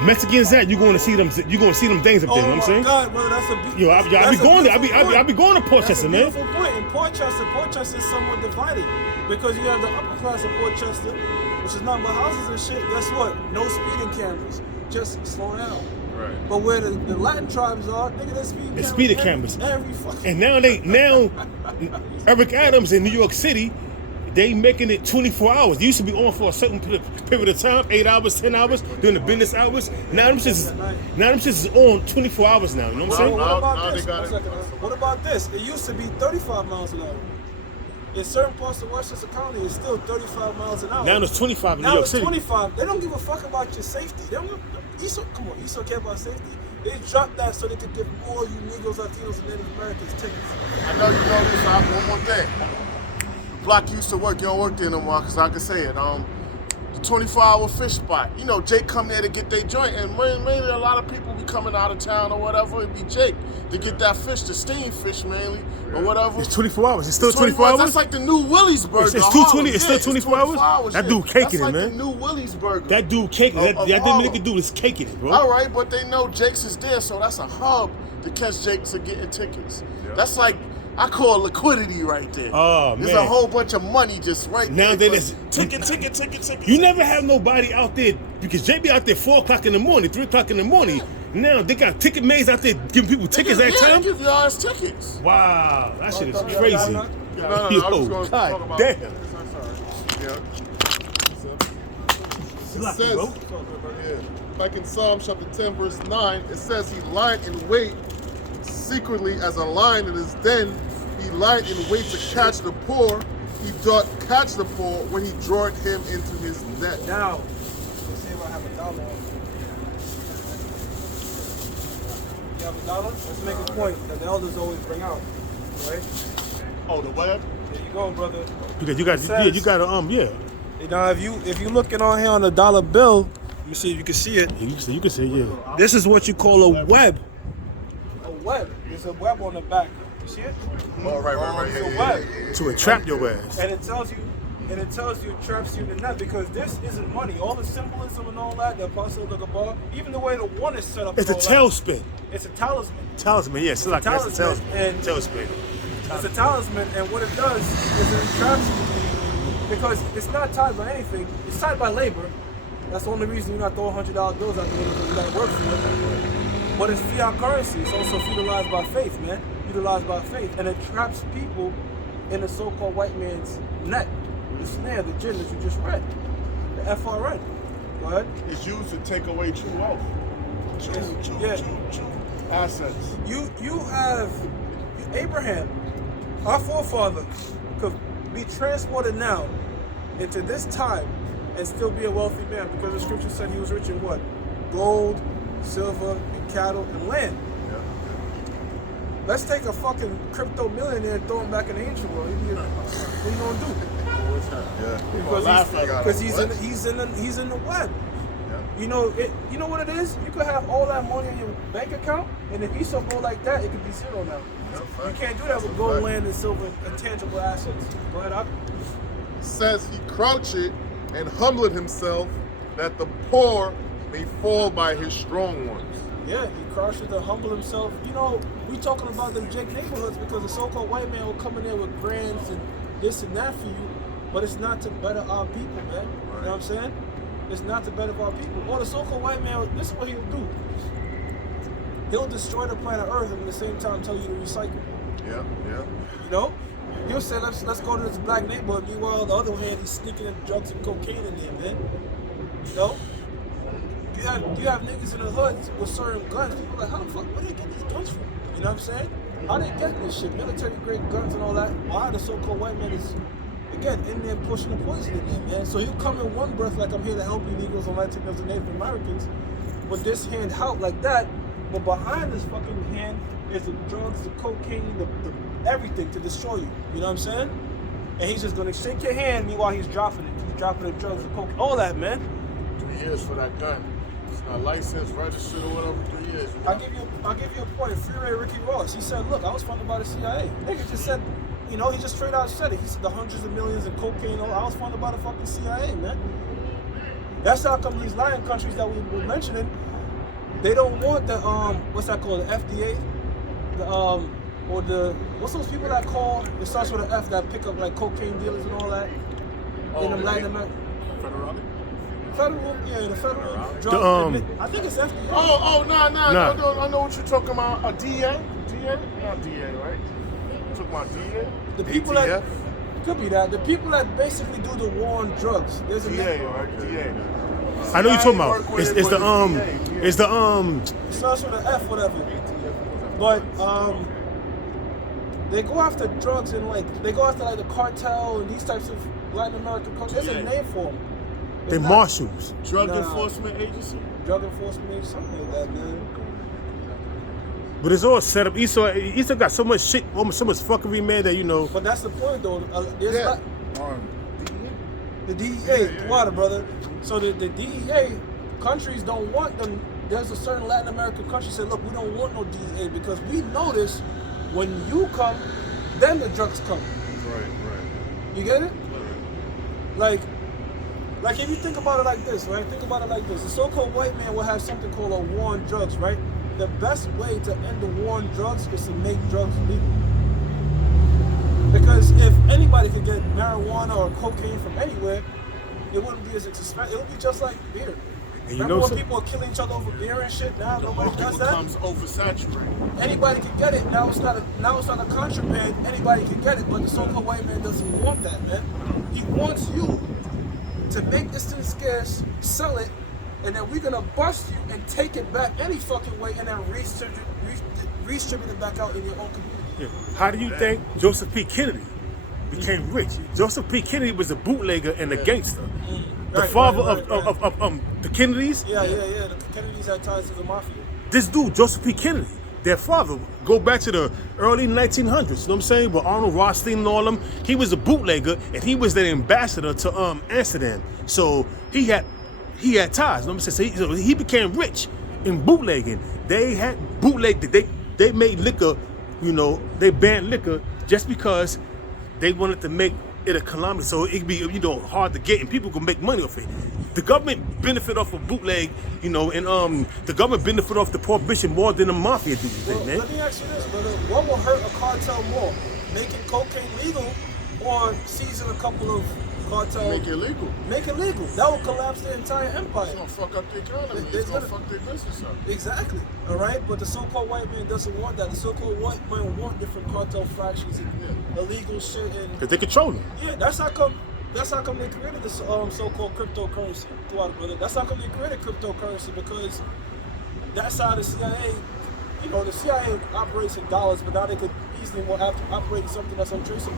Mexicans at, you going to see them things up there. You know what I'm saying? God, brother, that's a Yo, I be going there. I be going to Portchester, man. That's a beautiful point. In Portchester is somewhat divided because you have the upper class of Portchester, which is nothing but houses and shit. Guess what? No speeding cameras. Just slow down. Right. But where the Latin tribes are, nigga, there's speeding cameras. Every fucking. And now Eric Adams in New York City, they making it 24 hours. They used to be on for a certain period of time, 8 hours, 10 hours, during the business hours. Now them shits is on 24 hours now. You know what I'm saying? What about this? It used to be 35 miles an hour. In certain parts of Westchester County, it's still 35 miles an hour. Now it's 25 in New York City. Now it's 25. They don't give a fuck about your safety. They don't. Come on, East don't care about safety. They dropped that so they could give all you Negroes, Latinos, and Native Americans tickets. I know you know this. One more thing. The block you used to work, you don't work there no more, because I can say it. The 24-hour fish spot. You know, Jake come there to get their joint, and mainly a lot of people be coming out of town or whatever. It'd be Jake to get that fish, the steam fish mainly, or whatever. It's 24 hours. It's still 24 hours? That's like the new Willie's burger. It's still 24 hours? That dude caking it, man. That's like the new Willie's burger. That dude caking it. That nigga dude is caking it, bro. All right, but they know Jake's is there, so that's a hub to catch Jake's and getting tickets. Yeah. That's like, I call liquidity right there. Oh, man. There's a whole bunch of money just right now there. Ticket. You never have nobody out there, because Jay be out there 4 o'clock in the morning, 3 o'clock in the morning. Now they got ticket maids out there giving people tickets at time. They give your ass tickets. Wow, that shit is crazy. No, Yo, I was just going to talk about damn. It says, back in Psalm chapter 10, verse 9, it says he lied in wait secretly as a lion in his den. He lied in wait to catch the poor. He doth catch the poor when he draweth him into his net. Now, let's see if I have $1. You have $1? Let's make a point that the elders always bring out, right? Oh, the web? There you go, brother. Because you got yeah. Now, if you looking on here on a dollar bill, let me see if you can see it. You can say, yeah. This is what you call a web. A web. There's a web on the back. You see it? Oh, right. It's a web. To entrap your ass. And it tells you it traps you in the net, because this isn't money. All the symbolism and all that, the apostle of the Gabar, even the way the one is set up. It's a tailspin. It's a talisman. Talisman, yes. It's like that's a talisman. Tailspin. It's a talisman, and what it does is it entraps you, because it's not tied by anything. It's tied by labor. That's the only reason you're not throwing $100 bills out the window, because you got to work for it. But it's fiat currency. It's also utilized by faith, man. Utilized by faith, and it traps people in the so-called white man's net. The snare, the gin that you just read, the FRN. Go ahead. It's used to take away true wealth. True assets. You have Abraham, our forefather, could be transported now into this time and still be a wealthy man, because the scripture said he was rich in what? Gold, silver, and cattle, and land. Yeah. Let's take a fucking crypto millionaire and throw him back in the ancient world. What are you gonna do? Yeah. Because he's in the web. Yeah. You know what it is? You could have all that money in your bank account, and if Esau go like that, it could be zero now. You can't do that with gold, land, and silver, and tangible assets. Go ahead, up. It says he crouched and humbled himself, that the poor may fall by his strong ones. Yeah, he crouched and humbled himself. You know, we talking about them Jake neighborhoods because the so-called white man will come in there with grants and this and that for you, but it's not to better our people, man. Right. You know what I'm saying? It's not to better our people. Or the so-called white man, this is what he'll do. He'll destroy the planet Earth and at the same time tell you to recycle. Yeah. You know? He'll say, let's go to this black neighborhood. Meanwhile, on the other hand, he's sneaking in drugs and cocaine in there, man. You know? You have niggas in the hoods with certain guns. People are like, how the fuck, where do they get these guns from? You know what I'm saying? How they get this shit? Military-grade guns and all that. Why the so-called white man is, again, in there pushing the poison in there, man. So he'll come in one breath like, I'm here to help you Negroes and Latinos and Native Americans, with this hand out like that. But behind this fucking hand is the drugs, the cocaine, the everything to destroy you. You know what I'm saying? And he's just gonna shake your hand, meanwhile he's dropping it. He's dropping the drugs, the coke, all that, man. 3 years for that gun. It's not licensed, registered, or whatever. 3 years. I'll give you a point. Freeway Ricky Ross. He said, "Look, I was funded by the CIA." Nigga just said, you know, he just straight out said it. He said the hundreds of millions of cocaine. I was funded by the fucking CIA, man. That's how come these Latin countries that we were mentioning, they don't want the what's that called, the FDA, the or the what's those people that call? It starts with an F that pick up like cocaine dealers and all that in them Latin America. Federal, yeah, the federal drug. I think it's FDA. No. I know what you're talking about. A DA? DA? Not DA, right? You talking about DA? The people that could be that. The people that basically do the war on drugs. There's a DA, right? DA. I know you're talking about. It's the It starts with an F, whatever. But they go after drugs and like they go after like the cartel and these types of Latin American countries. There's a name for them. they marshals. Drug Enforcement Agency? Drug enforcement agency, something like that, man. But it's all set up. Esau got so much shit, so much fuckery, man, that you know. But that's the point, though. There's the DEA, Yeah. water, brother. So the DEA countries don't want them. There's a certain Latin American country say, look, we don't want no DEA because we notice when you come, then the drugs come. Right. You get it? Like if you think about it like this, right? Think about it like this. The so-called white man will have something called a war on drugs, right? The best way to end the war on drugs is to make drugs legal. Because if anybody could get marijuana or cocaine from anywhere, it wouldn't be as expensive. It would be just like beer. And you Remember know when some- people are killing each other over beer and shit? Now nobody does that. Becomes oversaturated. Anybody can get it. Now it's not a contraband. Anybody can get it, but the so-called white man doesn't want that, man. He wants you to make this thing scarce, sell it, and then we're gonna bust you and take it back any fucking way, and then redistribute it back out in your own community. Yeah. How do you think Joseph P. Kennedy became rich? Joseph P. Kennedy was a bootlegger and a gangster. The father of the Kennedys. Yeah. The Kennedys had ties to the mafia. This dude, Joseph P. Kennedy, their father, go back to the early 1900s, you know what I'm saying? With Arnold Rothstein and all them, he was a bootlegger and he was the ambassador to Amsterdam. So he had ties, you know what I'm saying? So he became rich in bootlegging. They had bootleg, they made liquor, you know, they banned liquor just because they wanted to make it a calamity, so it'd be, you know, hard to get and people could make money off it. The government benefit off of bootleg, you know, and the government benefit off the prohibition more than the mafia do, Well, man. let me ask you this, brother. What will hurt a cartel more? Making cocaine legal or seizing a couple of cartel? Make it legal. Make it legal. That will collapse the entire empire. It's gonna fuck up the economy. It's gonna fuck their business up. Exactly. All right, but the so-called white man doesn't want that. The so-called white man want different cartel fractions and illegal shit and Because they control them. yeah. That's how come they created this so-called cryptocurrency. Brother. That's how come they created cryptocurrency because that's how the CIA. You know, the CIA operates in dollars, but now they could easily operate in something that's untraceable.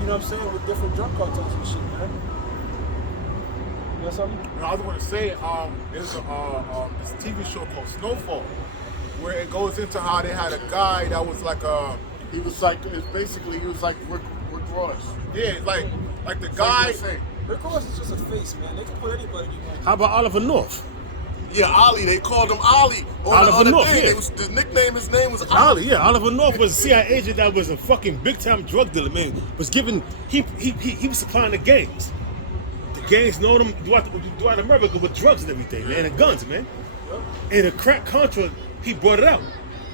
You know what I'm saying? With different drug cartels and shit, man. You got something? I was going to say, there's this TV show called Snowfall, where it goes into how they had a guy that was like He was like Rick Ross. yeah, like the guy. Rick Ross is just a face, man. They can put anybody in there. How about Oliver North? Yeah, Ali. They called him Ali. Oliver North, yeah. The nickname, his name was Ali. Ali, yeah, Oliver North was a CIA agent that was a fucking big time drug dealer, man. Was giving he was supplying the gangs. The gangs know them throughout America with drugs and everything, man, and guns, man. And the crack Contra, he brought it out.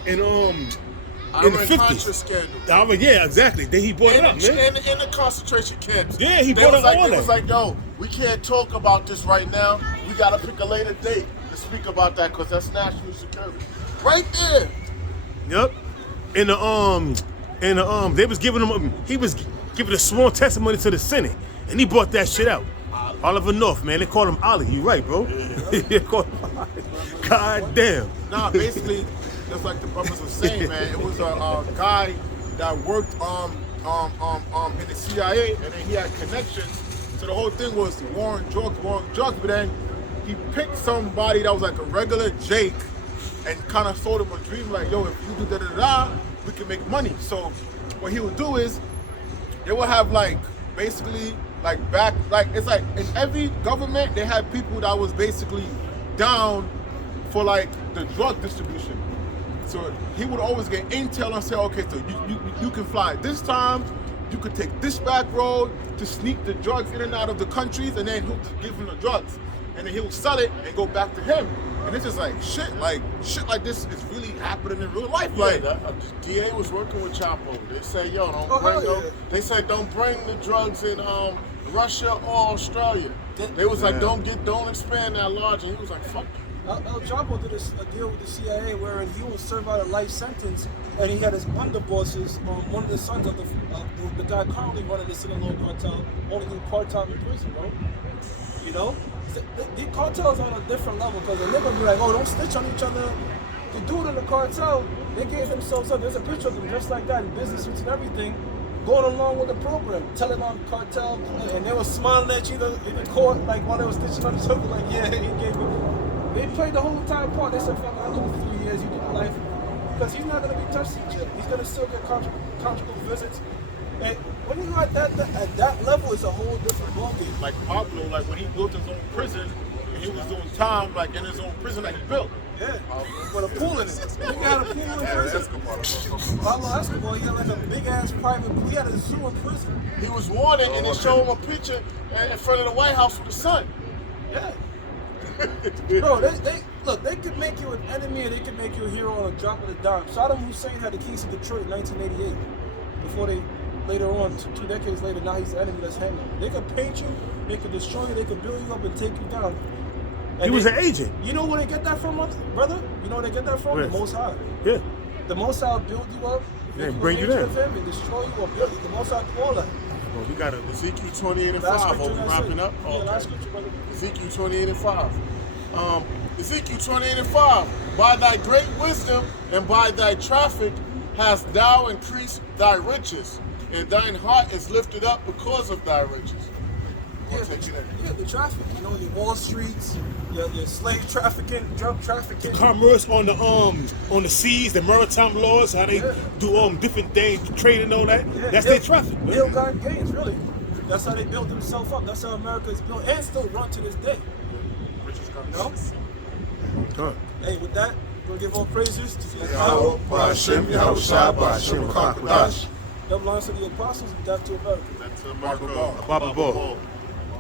And in the 50s. Contra scandal. Yeah, exactly. Then he brought it up, man. In the concentration camps. Yeah, he They brought was it all It was up. like, yo, we can't talk about this right now. We gotta pick a later date to speak about that because that's national security. Right there. Yep. They was giving him. He was giving a sworn testimony to the Senate, and he brought that shit out. Oliver North, man. They call him Ali. You right, bro? They call him Ali. God damn. Nah, basically, just like the brothers were saying, man, it was a guy that worked in the CIA, and then he had connections. So the whole thing was war on drugs, but then he picked somebody that was like a regular Jake and kind of sold him a dream like, yo, if you do da-da-da, we can make money. So what he would do is they would have like basically it's like in every government they had people that was basically down for like the drug distribution. So he would always get intel and say, okay, so you can fly this time, you could take this back road to sneak the drugs in and out of the countries, and then he'll give him the drugs. and then he'll sell it and go back to him. And it's just like shit like this is really happening in real life. Like DA was working with Chapo. They said, yo, yeah. They said don't bring the drugs in Russia or Australia. They was like, don't expand that large, and he was like, fuck you. El Chapo did a deal with the CIA where he would serve out a life sentence, and he had his underbosses, one of the sons of the guy currently running the Sinaloa cartel, only do part-time in prison, bro. You know? The cartels are on a different level because they're gonna be like, oh, don't snitch on each other. The dude in the cartel, they gave themselves up. There's a picture of them just like that in business suits and everything, going along with the program, telling on cartel, and they were smiling at you in the court, like while they were snitching on each other, like, yeah, he gave it. They played the whole entire part. They said, fuck, I'll do it for 3 years, you get life. Because he's not gonna be touched in jail. He's gonna still get conjugal visits. And when you're at that level, it's a whole different ballgame. like Pablo, like when he built his own prison, and he was doing time like in his own prison that he built. Yeah, with a pool in it. He had a pool in prison. Pablo Escobar, he had like a big ass private pool. He had a zoo in prison. He was wanted, and they showed him a picture in front of the White House with the sun. Yeah. Bro, they could make you an enemy and they could make you a hero on a drop of a dime. Saddam Hussein had the keys to Detroit in 1988. Before they, later on, two decades later, now he's the enemy that's hanging. They could paint you, they could destroy you, they could build you up and take you down. And He was an agent. You know where they get that from, brother? You know where they get that from? Where? The Most High. Yeah. The Most High will build you up, Yeah, make bring you you an down. agent of him and destroy you or build you. The Most High do all that. Well, we got to. Ezekiel 28 and Last 5. scripture, Are we that's wrapping it. up? Yeah, last scripture, brother. Ezekiel 28 and 5. Ezekiel 28 and 5. By thy great wisdom and by thy traffic hast thou increased thy riches, and thine heart is lifted up because of thy riches. Yeah, the traffic, you know, your Wall Streets, your slave trafficking, drug trafficking. Commerce on the seas, the maritime laws, how they do different things, trade and all that. Yeah, That's their traffic. man. Ill-gotten gains, really. That's how they built themselves up. That's how America is built and still run to this day. You know? Huh. Hey, with that, we're gonna give all praises to the Yahweh, Ba'ashem, Yahushua, Ba'ashem, Kakadash. Double honors to the apostles and death to America. That's America. Baba Ball.